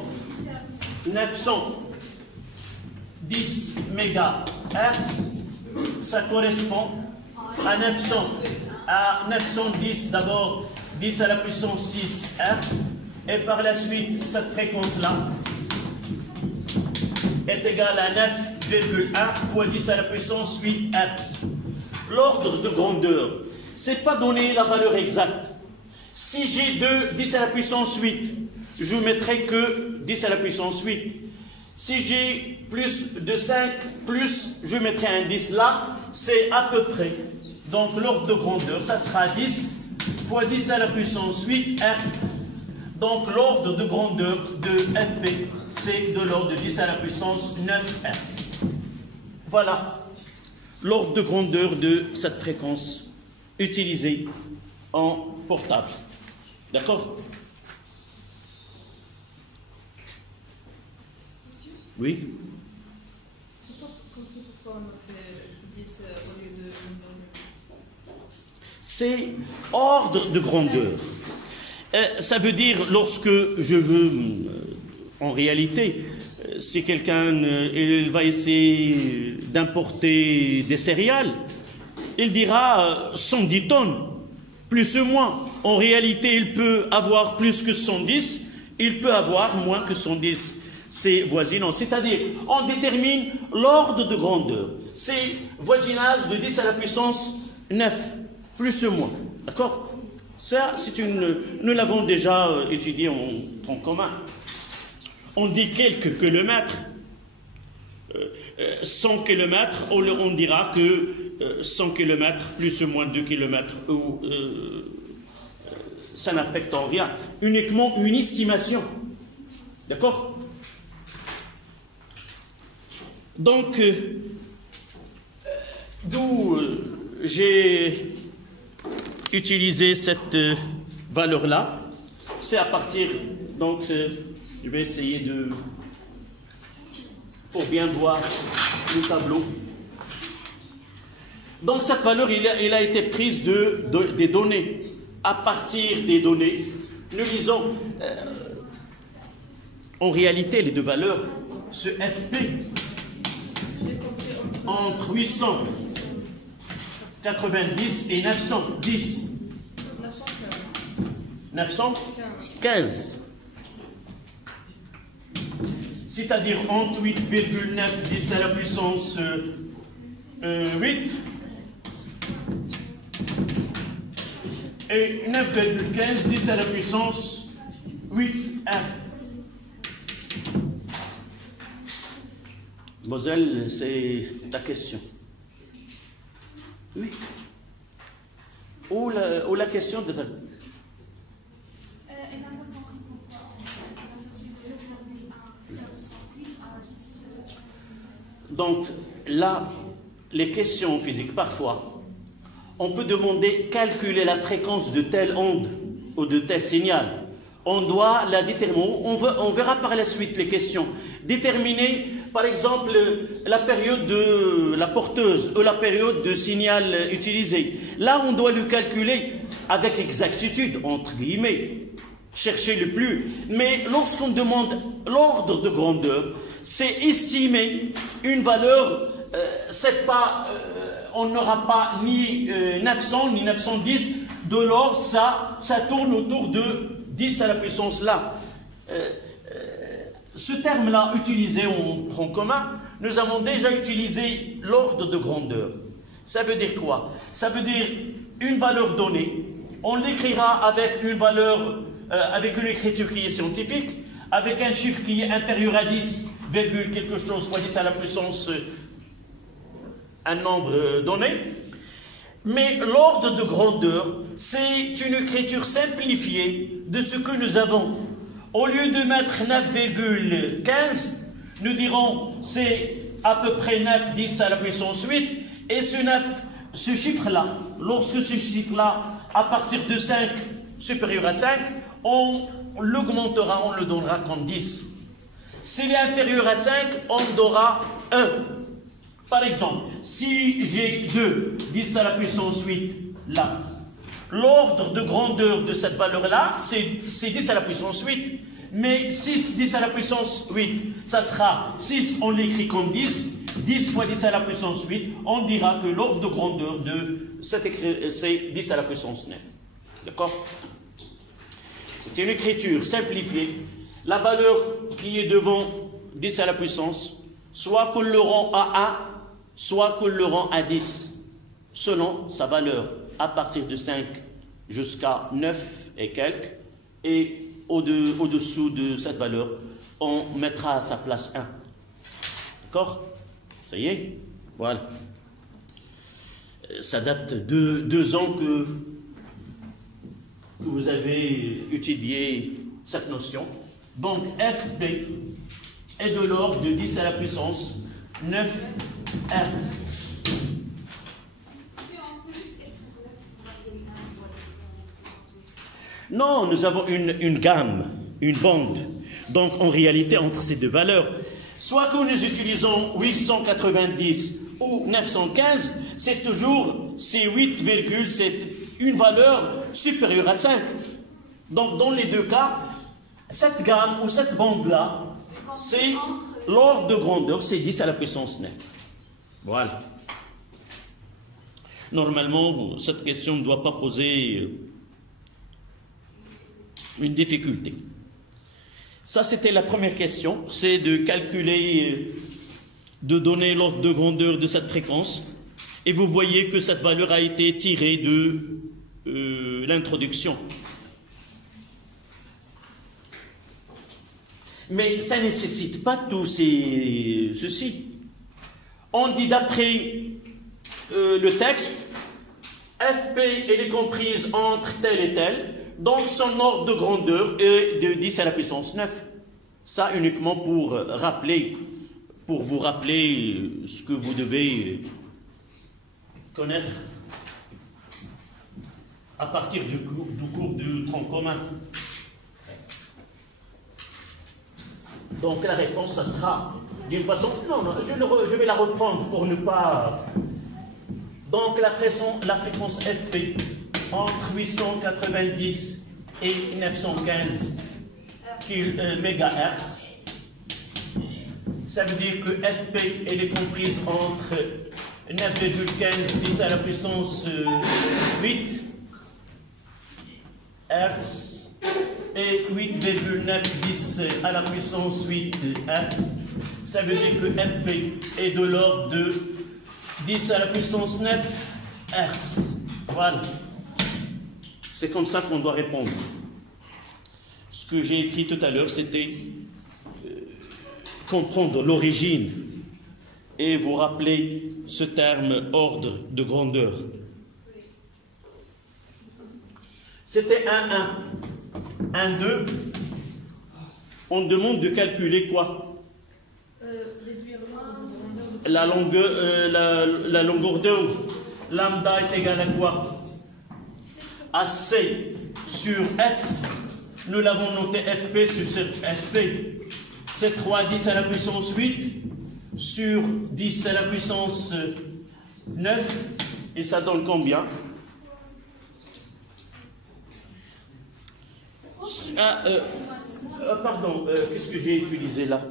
910 mégahertz, ça correspond à 910 d'abord, 10 à la puissance 6 Hertz, et par la suite, cette fréquence-là est égale à 9,1 fois 10 à la puissance 8 Hertz. L'ordre de grandeur, c'est pas donner la valeur exacte. Si j'ai 10 à la puissance 8, je ne mettrai que 10 à la puissance 8. Si j'ai plus de 5, je mettrai un 10 là, c'est à peu près. Donc l'ordre de grandeur, ça sera 10 fois 10 à la puissance 8 Hertz. Donc l'ordre de grandeur de FP, c'est de l'ordre de 10 à la puissance 9 Hertz. Voilà l'ordre de grandeur de cette fréquence utilisée en portable. D'accord? Oui? Je n'ai pas compris pourquoi on a fait 10 au lieu de... C'est ordre de grandeur. Ça veut dire, lorsque je veux, en réalité, si quelqu'un il va essayer d'importer des céréales, il dira 110 tonnes, plus ou moins. En réalité, il peut avoir plus que 110, il peut avoir moins que 110. C'est voisinant. C'est-à-dire, on détermine l'ordre de grandeur. C'est voisinage de 10 à la puissance 9, plus ou moins. D'accord? Ça, nous l'avons déjà étudié en commun. On dit quelques kilomètres. 100 km, on dira que 100 km plus ou moins 2 km, ça n'affecte en rien. Uniquement une estimation. D'accord? Donc, d'où j'ai utilisé cette valeur-là, c'est à partir, donc je vais essayer de, pour bien voir le tableau. Donc cette valeur, elle a été prise des données. À partir des données, nous disons, en réalité, les deux valeurs, ce FP, entre 890 et 910. 915. C'est-à-dire entre 8,9 10 à la puissance 8 et 9,15 10 à la puissance 8 1. Moselle, c'est ta question. Oui. Ou la question de... Donc, là, les questions physiques, parfois, on peut demander, calculer la fréquence de telle onde ou de tel signal. On doit la déterminer, on verra par la suite les questions. Déterminer, par exemple, la période de la porteuse ou la période de signal utilisé. Là, on doit le calculer avec exactitude, entre guillemets, chercher le plus. Mais lorsqu'on demande l'ordre de grandeur, c'est estimer une valeur, c'est pas, on n'aura pas ni 900 ni 910 de l'ordre, ça tourne autour de 10 à la puissance là. Ce terme-là utilisé en tronc commun, nous avons déjà utilisé l'ordre de grandeur. Ça veut dire quoi? Ça veut dire une valeur donnée, on l'écrira avec une valeur, avec une écriture qui est scientifique, avec un chiffre qui est inférieur à 10, quelque chose, soit 10 à la puissance, un nombre donné. Mais l'ordre de grandeur, c'est une écriture simplifiée de ce que nous avons. Au lieu de mettre 9,15, nous dirons c'est à peu près 9, 10 à la puissance 8. Et ce chiffre-là, lorsque ce chiffre-là, à partir de 5, supérieur à 5, on l'augmentera, on le donnera comme 10. S'il est inférieur à 5, on aura 1. Par exemple, si j'ai 2, 10 à la puissance 8, là, l'ordre de grandeur de cette valeur-là, c'est 10 à la puissance 8. Mais 6, 10 à la puissance 8, ça sera 6, on l'écrit comme 10. 10 fois 10 à la puissance 8, on dira que l'ordre de grandeur de cette écriture, c'est 10 à la puissance 9. D'accord? C'est une écriture simplifiée. La valeur qui est devant 10 à la puissance, soit qu'on le rend à 1, soit qu'on le rend à 10, selon sa valeur, à partir de 5 jusqu'à 9 et quelques, et au-dessous de cette valeur, on mettra à sa place 1. D'accord? Ça y est? Voilà. Ça date de 2 ans que vous avez étudié cette notion. Donc, FP est de l'ordre de 10 à la puissance 9 Hertz. Non, nous avons une gamme, une bande. Donc, en réalité, entre ces deux valeurs, soit que nous utilisons 890 ou 915, c'est toujours, c'est 8, c'est une valeur supérieure à 5. Donc, dans les deux cas, cette gamme ou cette bande-là, c'est l'ordre de grandeur, c'est 10 à la puissance 9. Voilà. Normalement, cette question ne doit pas poser une difficulté. Ça, c'était la première question, c'est de calculer, de donner l'ordre de grandeur de cette fréquence. Et vous voyez que cette valeur a été tirée de l'introduction. Mais ça ne nécessite pas tout ceci. On dit d'après le texte, FP elle est comprise entre tel et tel, donc son ordre de grandeur est de 10 à la puissance 9. Ça uniquement pour vous rappeler ce que vous devez connaître à partir du cours du tronc commun. Donc la réponse, ça sera d'une façon... Non, je vais la reprendre pour ne pas... Donc la fréquence FP entre 890 et 915 MHz, ça veut dire que FP elle est comprise entre 9,15 10 à la puissance 8 Hz et 8,9 10 à la puissance 8 Hz. Ça veut dire que FP est de l'ordre de 10 à la puissance 9 Hz. Voilà. C'est comme ça qu'on doit répondre. Ce que j'ai écrit tout à l'heure, c'était comprendre l'origine et vous rappeler ce terme ordre de grandeur. C'était 1,1. 1,2. On demande de calculer quoi? La longueur d'onde. Lambda est égal à quoi? À C sur F. Nous l'avons noté FP sur FP. C'est 3 10 à la puissance 8 sur 10 à la puissance 9. Et ça donne combien? Pardon, qu'est-ce que j'ai utilisé là?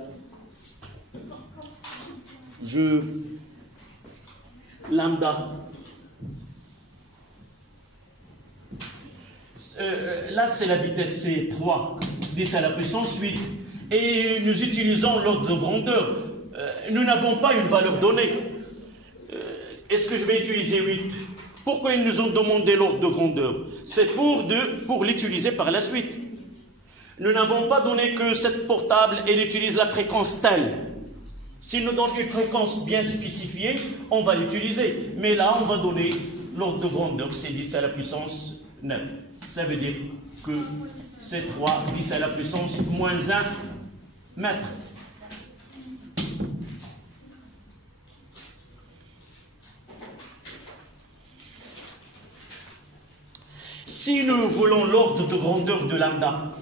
Lambda. Là, c'est la vitesse C3, 10 à la puissance 8. Et nous utilisons l'ordre de grandeur. Nous n'avons pas une valeur donnée. Est-ce que je vais utiliser 8? Pourquoi ils nous ont demandé l'ordre de grandeur? C'est pour l'utiliser par la suite. Nous n'avons pas donné que cette portable, elle utilise la fréquence telle. S'il nous donne une fréquence bien spécifiée, on va l'utiliser. Mais là, on va donner l'ordre de grandeur, c'est 10 à la puissance 9. Ça veut dire que c'est 3, 10 à la puissance moins 1 mètre. Si nous voulons l'ordre de grandeur de lambda,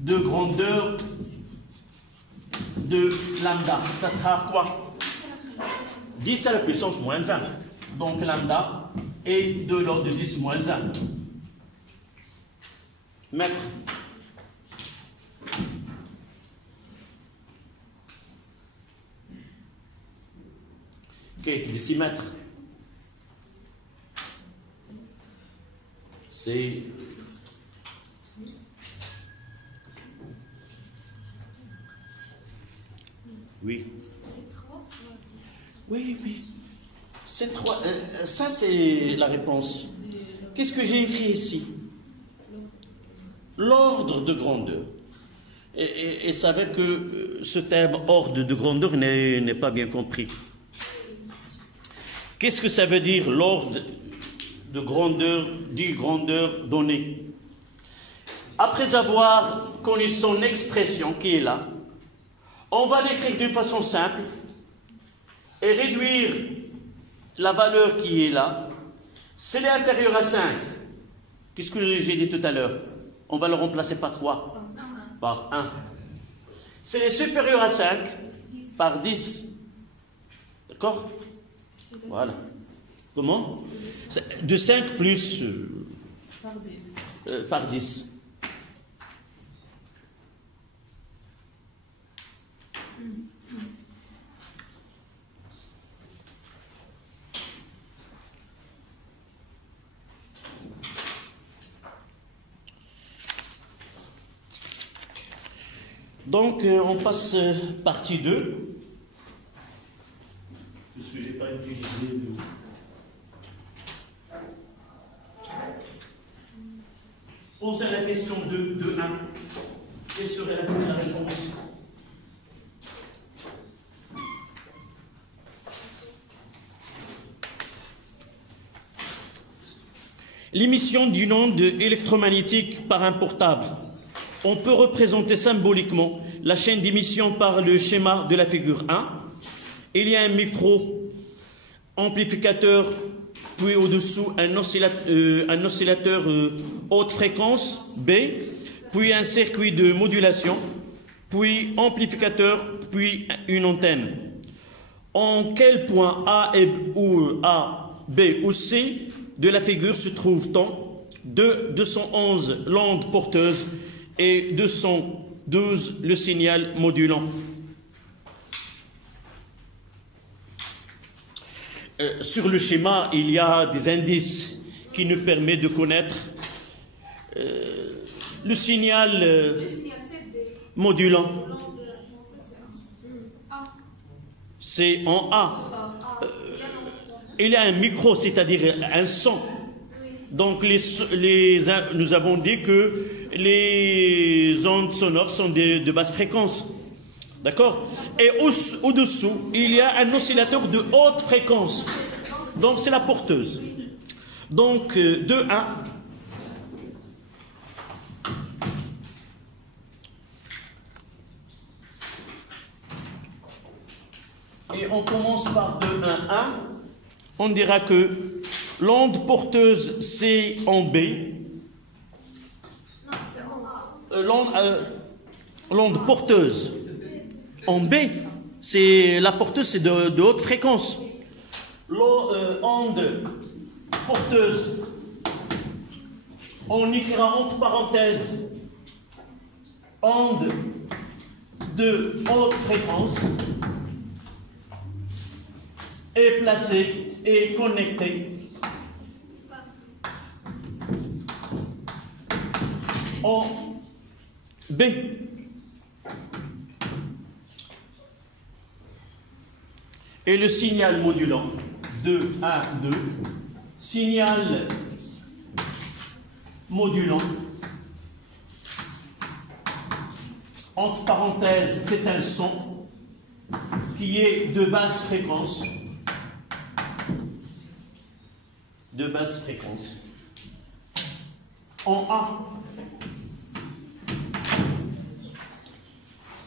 de grandeur de lambda, ça sera quoi? 10 à la puissance moins 1. Donc lambda est de l'ordre de 10 moins 1 mètre. Ok, décimètre. C'est oui. Oui, oui. C'est 3. Ça, c'est la réponse. Qu'est-ce que j'ai écrit ici? L'ordre de grandeur. Et ça veut que ce terme ordre de grandeur n'est pas bien compris. Qu'est-ce que ça veut dire l'ordre de grandeur, dit grandeur donnée? Après avoir connu son expression qui est là, on va l'écrire d'une façon simple et réduire la valeur qui est là. Si elle est inférieure à 5, qu'est-ce que j'ai dit tout à l'heure? On va le remplacer par quoi? Par 1. Si elle est supérieure à 5, par 10. D'accord? Voilà. Comment? De 5 plus Par 10. Par 10. Donc, on passe partie 2. Parce que je n'ai pas utilisé le... Pensez à la question de 1. Quelle serait la réponse? L'émission d'une onde électromagnétique par un portable. On peut représenter symboliquement la chaîne d'émission par le schéma de la figure 1. Il y a un micro-amplificateur, puis au-dessous un oscillateur haute fréquence B, puis un circuit de modulation, puis amplificateur, puis une antenne. En quel point A, B ou C de la figure se trouve-t-on? 211 l'onde porteuse et 212 le signal modulant. Sur le schéma, il y a des indices qui nous permettent de connaître le signal modulant. C'est en A. Il y a un micro, c'est-à-dire un son. Donc, nous avons dit que les ondes sonores sont de basse fréquence. D'accord? Et au-dessous, il y a un oscillateur de haute fréquence. Donc, c'est la porteuse. Donc, 2, 1. Et on commence par 2, 1, 1. On dira que l'onde porteuse, c'est en B. L'onde porteuse en B, c'est la porteuse, c'est de haute fréquence. L'onde porteuse, on écrira entre parenthèses onde de haute fréquence, est placée et connectée en B. Et le signal modulant 2, 1, 2, signal modulant, entre parenthèses, c'est un son qui est de basse fréquence. De basse fréquence. En A.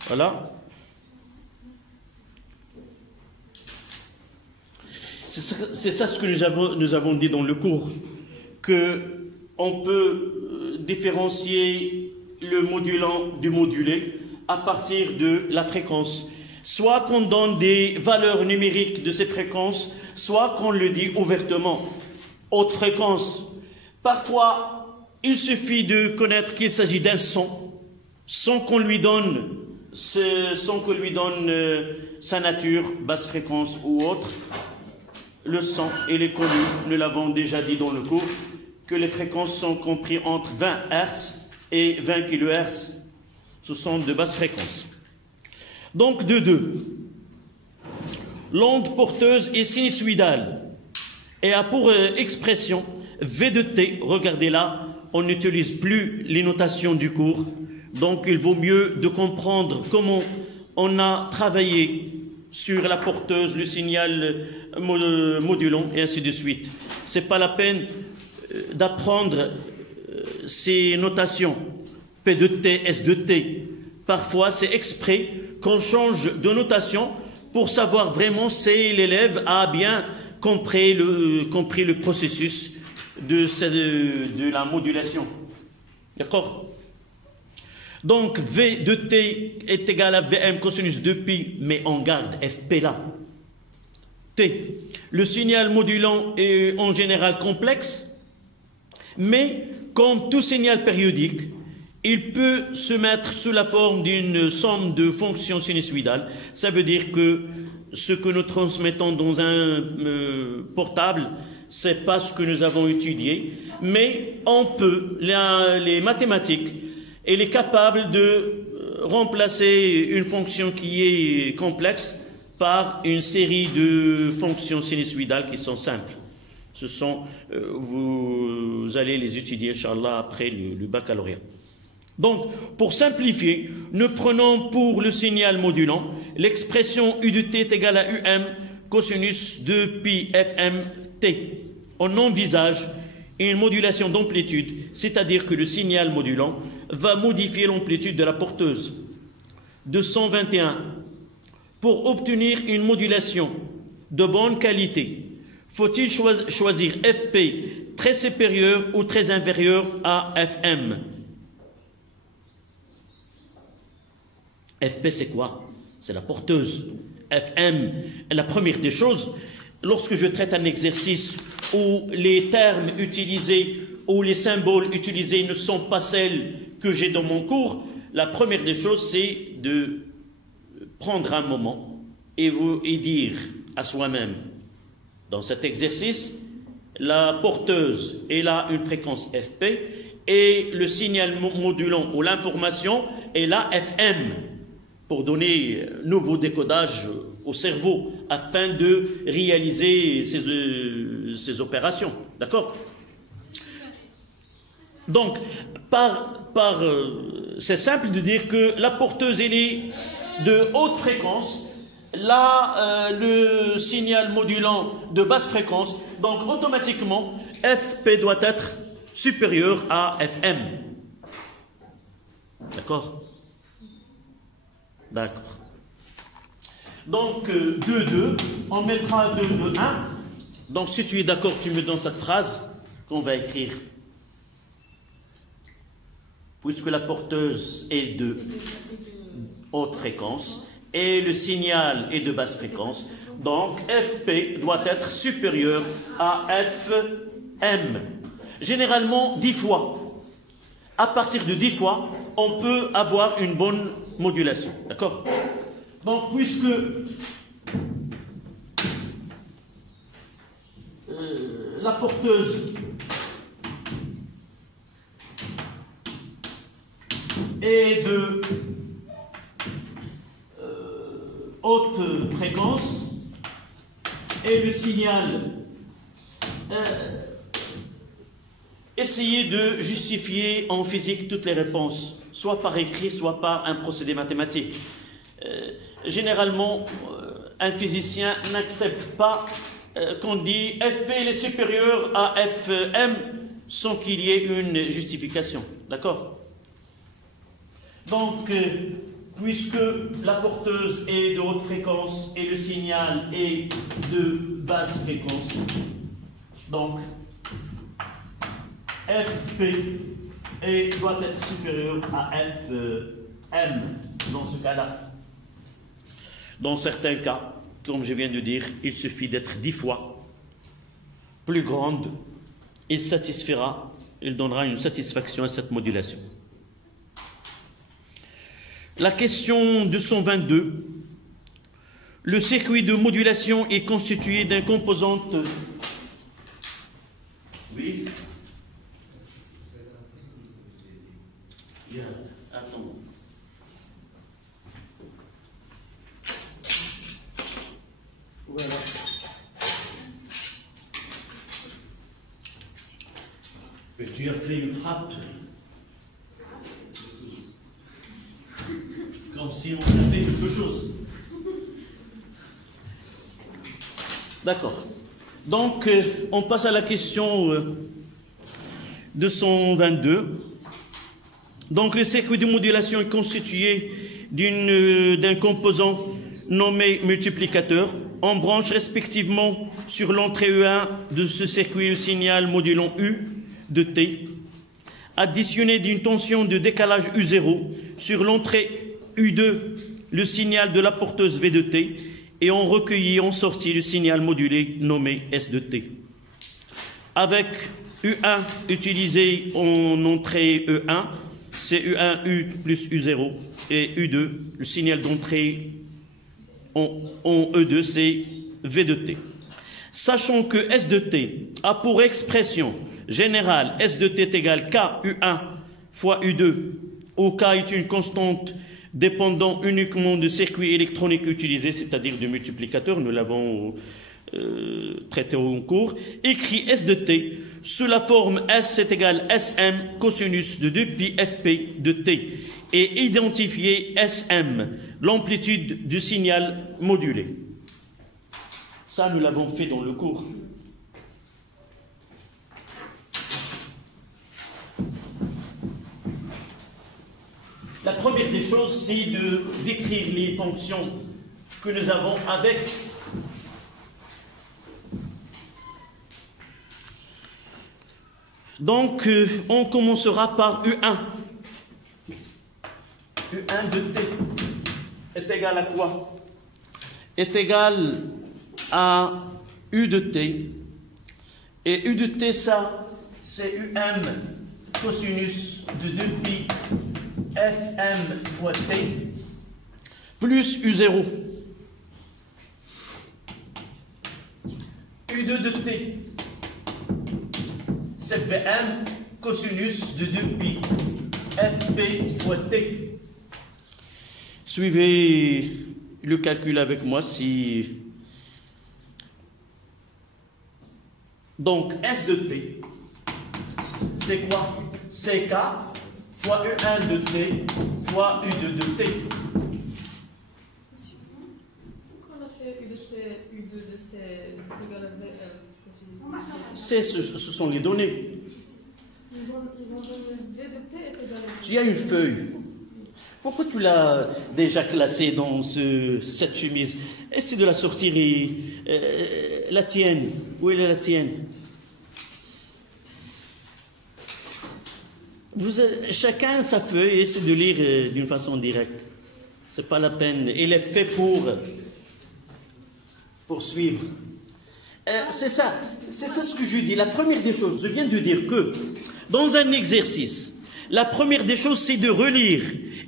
Voilà. C'est ça ce que nous avons dit dans le cours, qu'on peut différencier le modulant du modulé à partir de la fréquence. Soit qu'on donne des valeurs numériques de ces fréquences, soit qu'on le dit ouvertement. Haute fréquence. Parfois, il suffit de connaître qu'il s'agit d'un son, sans qu'on lui donne sa nature, basse fréquence ou autre. Le son, il est connu, nous l'avons déjà dit dans le cours, que les fréquences sont comprises entre 20 Hz et 20 kHz. Ce sont de basse fréquence. Donc, 2. L'onde porteuse est sinusoïdale et a pour expression V de T. Regardez là, on n'utilise plus les notations du cours. Donc, il vaut mieux de comprendre comment on a travaillé sur la porteuse, le signal modulant, et ainsi de suite. Ce n'est pas la peine d'apprendre ces notations, P de T, S de T. Parfois, c'est exprès qu'on change de notation pour savoir vraiment si l'élève a bien compris le processus de la modulation. D'accord? Donc, V de T est égal à Vm cosinus de pi, mais on garde Fp là. T. Le signal modulant est en général complexe, mais comme tout signal périodique, il peut se mettre sous la forme d'une somme de fonctions sinusoïdales. Ça veut dire que ce que nous transmettons dans un portable, ce n'est pas ce que nous avons étudié, mais on peut, les mathématiques, elle est capable de remplacer une fonction qui est complexe par une série de fonctions sinusoïdales qui sont simples. Ce sont, vous allez les étudier, Inch'Allah, après le baccalauréat. Donc, pour simplifier, nous prenons pour le signal modulant l'expression U de t est égale à UM cosinus de pi FM t. On envisage une modulation d'amplitude, c'est-à-dire que le signal modulant va modifier l'amplitude de la porteuse. 221. Pour obtenir une modulation de bonne qualité, faut-il choisir FP très supérieur ou très inférieur à FM? FP, c'est quoi? C'est la porteuse. FM, la première des choses, lorsque je traite un exercice où les termes utilisés ou les symboles utilisés ne sont pas celles que j'ai dans mon cours, la première des choses, c'est de prendre un moment et dire à soi-même, dans cet exercice, la porteuse, elle a une fréquence FP et le signal modulant ou l'information est la FM, pour donner nouveau décodage au cerveau afin de réaliser ces opérations. D'accord? Donc, c'est simple de dire que la porteuse elle est de haute fréquence, là le signal modulant de basse fréquence, donc automatiquement FP doit être supérieur à FM. D'accord? D'accord. Donc, 2,2, on mettra 2,1. Donc, si tu es d'accord, tu me donnes cette phrase qu'on va écrire. Puisque la porteuse est de haute fréquence et le signal est de basse fréquence, donc FP doit être supérieur à FM. Généralement, 10 fois. À partir de 10 fois, on peut avoir une bonne modulation. D'accord? Donc, puisque la porteuse est de haute fréquence et le signal, essayez de justifier en physique toutes les réponses, soit par écrit, soit par un procédé mathématique. Généralement, un physicien n'accepte pas qu'on dit FP est supérieur à FM sans qu'il y ait une justification. D'accord? Donc, puisque la porteuse est de haute fréquence et le signal est de basse fréquence, donc FP doit être supérieur à FM dans ce cas-là. Dans certains cas, comme je viens de dire, il suffit d'être 10 fois plus grande, il satisfera, il donnera une satisfaction à cette modulation. La question 222. Le circuit de modulation est constitué d'un composante. Oui. Attends. Voilà. Mais tu as fait une frappe. Comme si on avait fait quelque chose. D'accord. Donc, on passe à la question 222. Donc, le circuit de modulation est constitué d'un composant nommé multiplicateur. On branche respectivement sur l'entrée E1 de ce circuit le signal modulant U de T, additionné d'une tension de décalage U0 sur l'entrée U2 le signal de la porteuse V de T, et ont recueilli en sortie le signal modulé nommé S de T. Avec U1 utilisé en entrée E1, c'est U1 U plus U0, et U2, le signal d'entrée en E2, c'est V de T. Sachant que S de T a pour expression générale S de T est égal K U1 fois U2, où K est une constante dépendant uniquement du circuit électronique utilisé, c'est-à-dire du multiplicateur, nous l'avons traité en cours, écrit S de T sous la forme S est égal SM cosinus de 2pi Fp de T et identifié SM, l'amplitude du signal modulé. Ça, nous l'avons fait dans le cours. La première des choses, c'est de décrire les fonctions que nous avons avec donc, on commencera par U1. U1 de T est égal à quoi? Est égal à U de T. Et U de T, ça, c'est UM cosinus de 2pi Fm fois T plus U0. U2 de T, c'est Vm cosinus de 2pi Fp fois T. Suivez le calcul avec moi si... Donc, S de T, c'est quoi? C'est K fois U1 de T fois U2 de T. Pourquoi on a fait U de T, U2 de T égale à VM? Ce sont les données. Ils ont donné V de T est égal à... Tu as une feuille. Pourquoi tu l'as déjà classée dans cette chemise? Essaie de la sortir et la tienne. Où est la tienne? Chacun a sa feuille et essaie de lire d'une façon directe. C'est pas la peine. Il est fait pour suivre. C'est ça ce que je dis. La première des choses, je viens de dire que dans un exercice, la première des choses, c'est de relire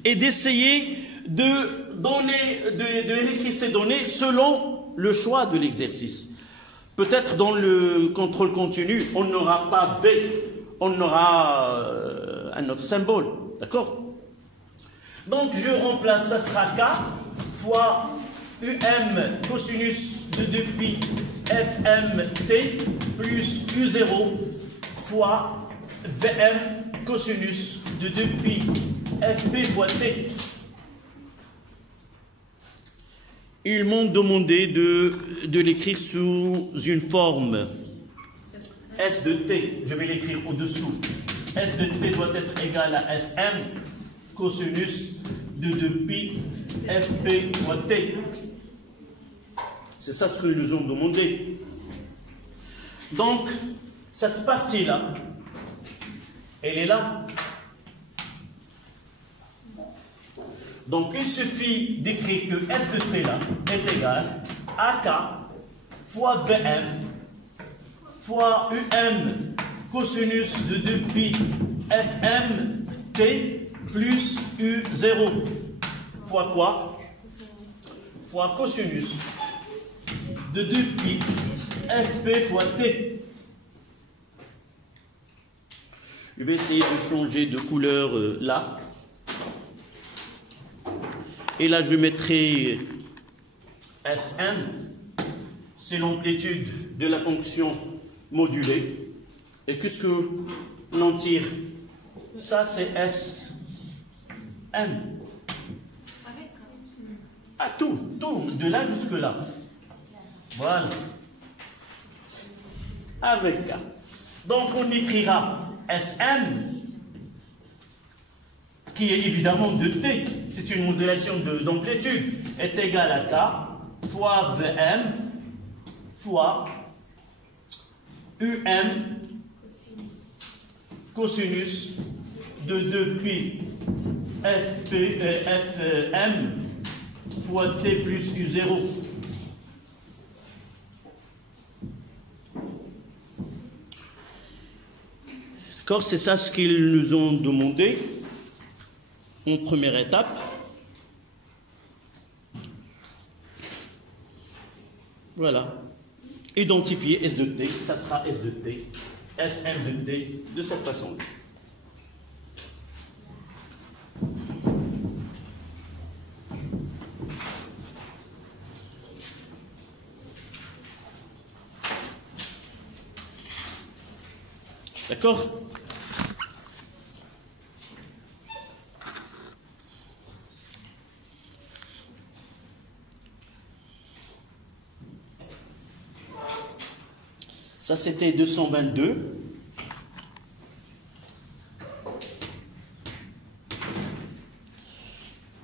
et d'essayer de réécrire ces données selon le choix de l'exercice. Peut-être dans le contrôle continu, on n'aura pas V, on aura un autre symbole. D'accord? Donc je remplace, ça sera K fois UM cosinus de 2pi FMT plus U0 fois VM cosinus de 2pi Fp fois T. Ils m'ont demandé de l'écrire sous une forme S de T. Je vais l'écrire au-dessous. S de T doit être égal à SM cosinus de 2pi Fp fois T. C'est ça ce qu'ils nous ont demandé. Donc, cette partie-là, elle est là. Donc, il suffit d'écrire que S de T là est égal à K fois Vm fois UM cosinus de 2pi Fm T plus U0 fois quoi? Fois cosinus de 2pi Fp fois T. Je vais essayer de changer de couleur là. Et là, je mettrai Sm, c'est l'amplitude de la fonction modulée. Et qu'est-ce que l'on tire? Ça, c'est Sm. Ah, tout, de là jusque là. Voilà. Avec K. Donc, on écrira Sm, qui est évidemment de T, c'est une modulation d'amplitude, est égal à K fois Vm fois UM cosinus de 2pi Fm fois T plus U0. D'accord, c'est ça ce qu'ils nous ont demandé en première étape. Voilà. Identifier S de T, ça sera S de T, Sm de T, de cette façon-là. D'accord? Ça, c'était 222.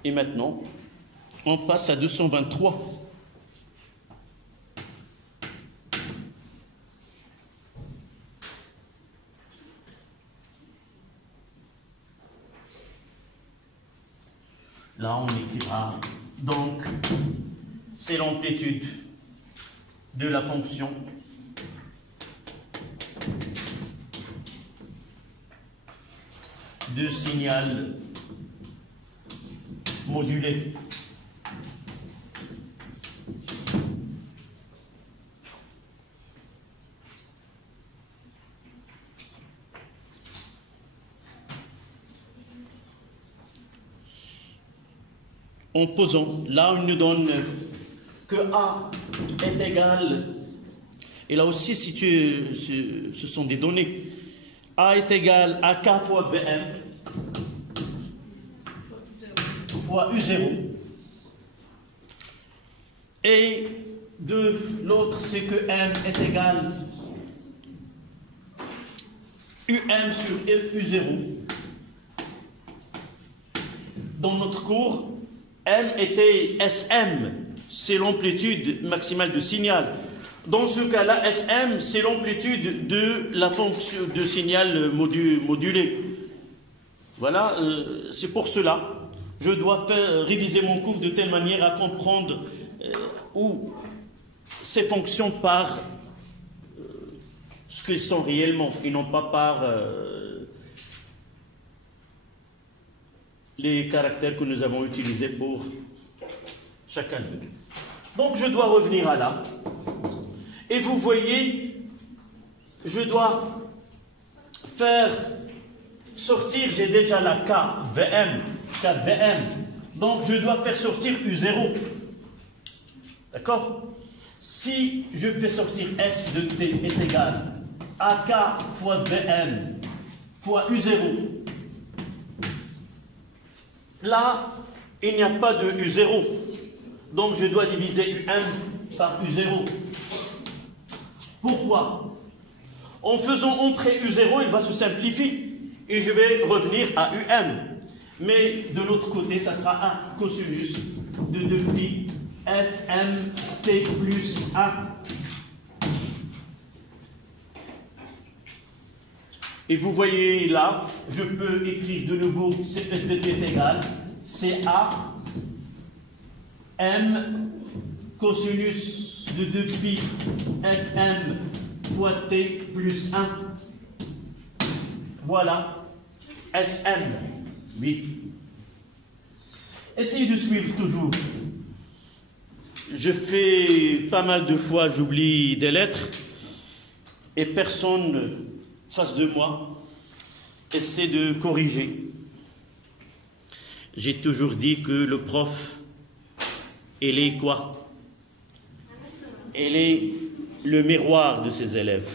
Et maintenant, on passe à 223. Là, on écrira, donc, c'est l'amplitude de la fonction de signal modulé. En posant, là on nous donne que A est égal, et là aussi si ce sont des données, A est égal à K fois Bm fois U0, et de l'autre c'est que M est égal UM sur U0. Dans notre cours, M était SM, c'est l'amplitude maximale du signal. Dans ce cas-là, SM, c'est l'amplitude de la fonction de signal modulé. Voilà, c'est pour cela. Je dois réviser mon cours de telle manière à comprendre où ces fonctions par ce qu'ils sont réellement, et non pas par les caractères que nous avons utilisés pour chacun d'eux. Donc je dois revenir à là. Et vous voyez, je dois faire sortir, j'ai déjà la KVM, donc je dois faire sortir U0. D'accord? Si je fais sortir S de T est égal à K fois VM fois U0, là, il n'y a pas de U0. Donc, je dois diviser UM par U0. Pourquoi? En faisant entrer U0, il va se simplifier. Et je vais revenir à UM. Mais de l'autre côté, ça sera un cosinus de 2pi FMT plus 1. Et vous voyez là, je peux écrire de nouveau S de T est égal CA M cosinus de 2pi FM fois T plus 1. Voilà, SM. Oui. Essayez de suivre toujours. Je fais pas mal de fois, j'oublie des lettres et personne face de moi essaie de corriger. J'ai toujours dit que le prof, il est quoi? Il est le miroir de ses élèves.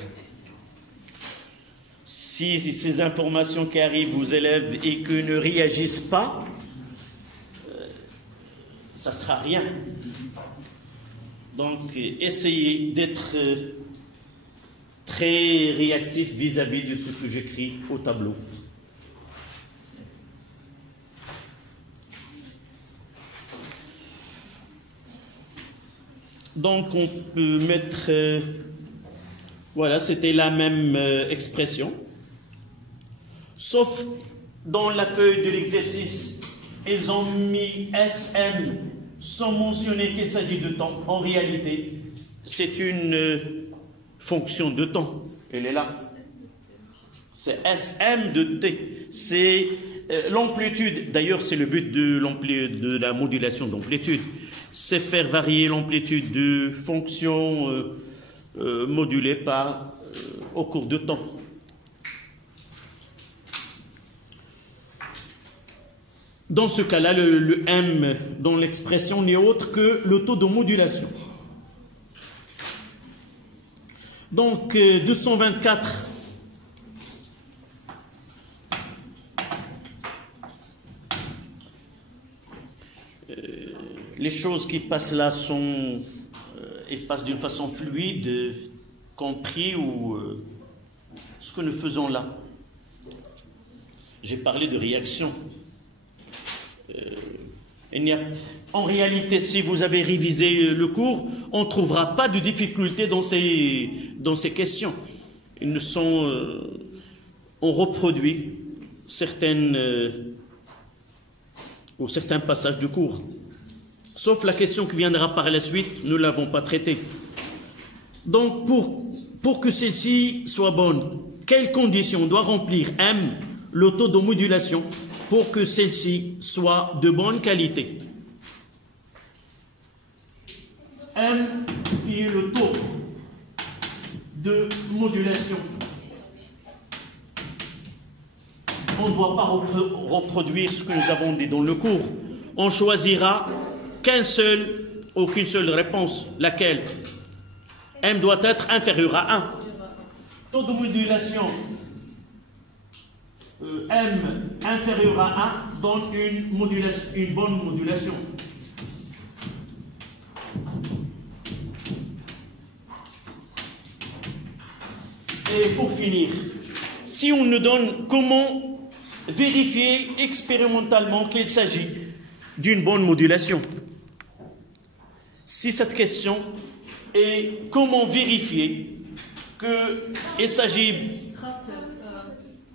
Si ces informations qui arrivent aux élèves et que ne réagissent pas, ça ne sera rien. Donc, essayez d'être très réactif vis-à-vis de ce que j'écris au tableau. Donc, on peut mettre... voilà, c'était la même expression. Sauf dans la feuille de l'exercice, ils ont mis SM sans mentionner qu'il s'agit de temps. En réalité, c'est une fonction de temps. Elle est là. C'est SM de T. C'est l'amplitude. D'ailleurs, c'est le but de la modulation d'amplitude. C'est faire varier l'amplitude de fonctions modulées au cours de temps. Dans ce cas-là, le M dans l'expression n'est autre que le taux de modulation. Donc, 224. Les choses qui passent là elles passent d'une façon fluide, compris ce que nous faisons là. J'ai parlé de réaction. En réalité, si vous avez révisé le cours, on ne trouvera pas de difficulté dans ces questions. On reproduit certains passages du cours. Sauf la question qui viendra par la suite, nous ne l'avons pas traitée. Donc, pour que celle-ci soit bonne, quelles conditions doit remplir M, le taux de modulation, pour que celle-ci soit de bonne qualité? M, qui est le taux de modulation. On ne doit pas reproduire ce que nous avons dit dans le cours. On choisira qu'une seule réponse. Laquelle? M doit être inférieur à 1. Taux de modulation M inférieur à 1 donne une bonne modulation. Et pour finir, si on nous donne comment vérifier expérimentalement qu'il s'agit d'une bonne modulation, si cette question est comment vérifier qu'il s'agit...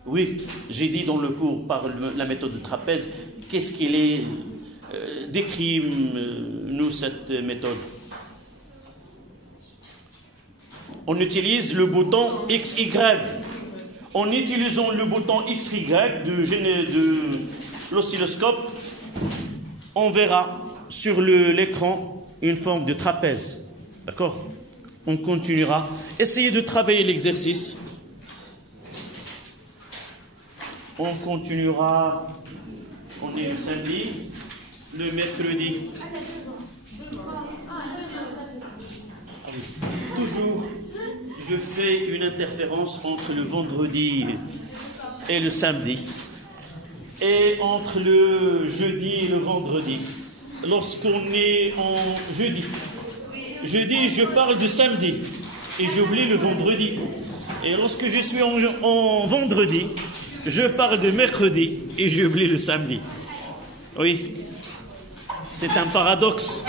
Oui, j'ai dit dans le cours par la méthode de trapèze, qu'est-ce qu'il est, décris-nous cette méthode. On utilise le bouton XY. En utilisant le bouton XY de l'oscilloscope, on verra sur l'écran une forme de trapèze. D'accord? On continuera. Essayez de travailler l'exercice. On continuera. On est le samedi, le mercredi. Toujours, je fais une interférence entre le vendredi et le samedi, et entre le jeudi et le vendredi. Lorsqu'on est en jeudi, je parle de samedi et j'oublie le vendredi. Et lorsque je suis en vendredi, je parle de mercredi et j'oublie le samedi. Oui, c'est un paradoxe.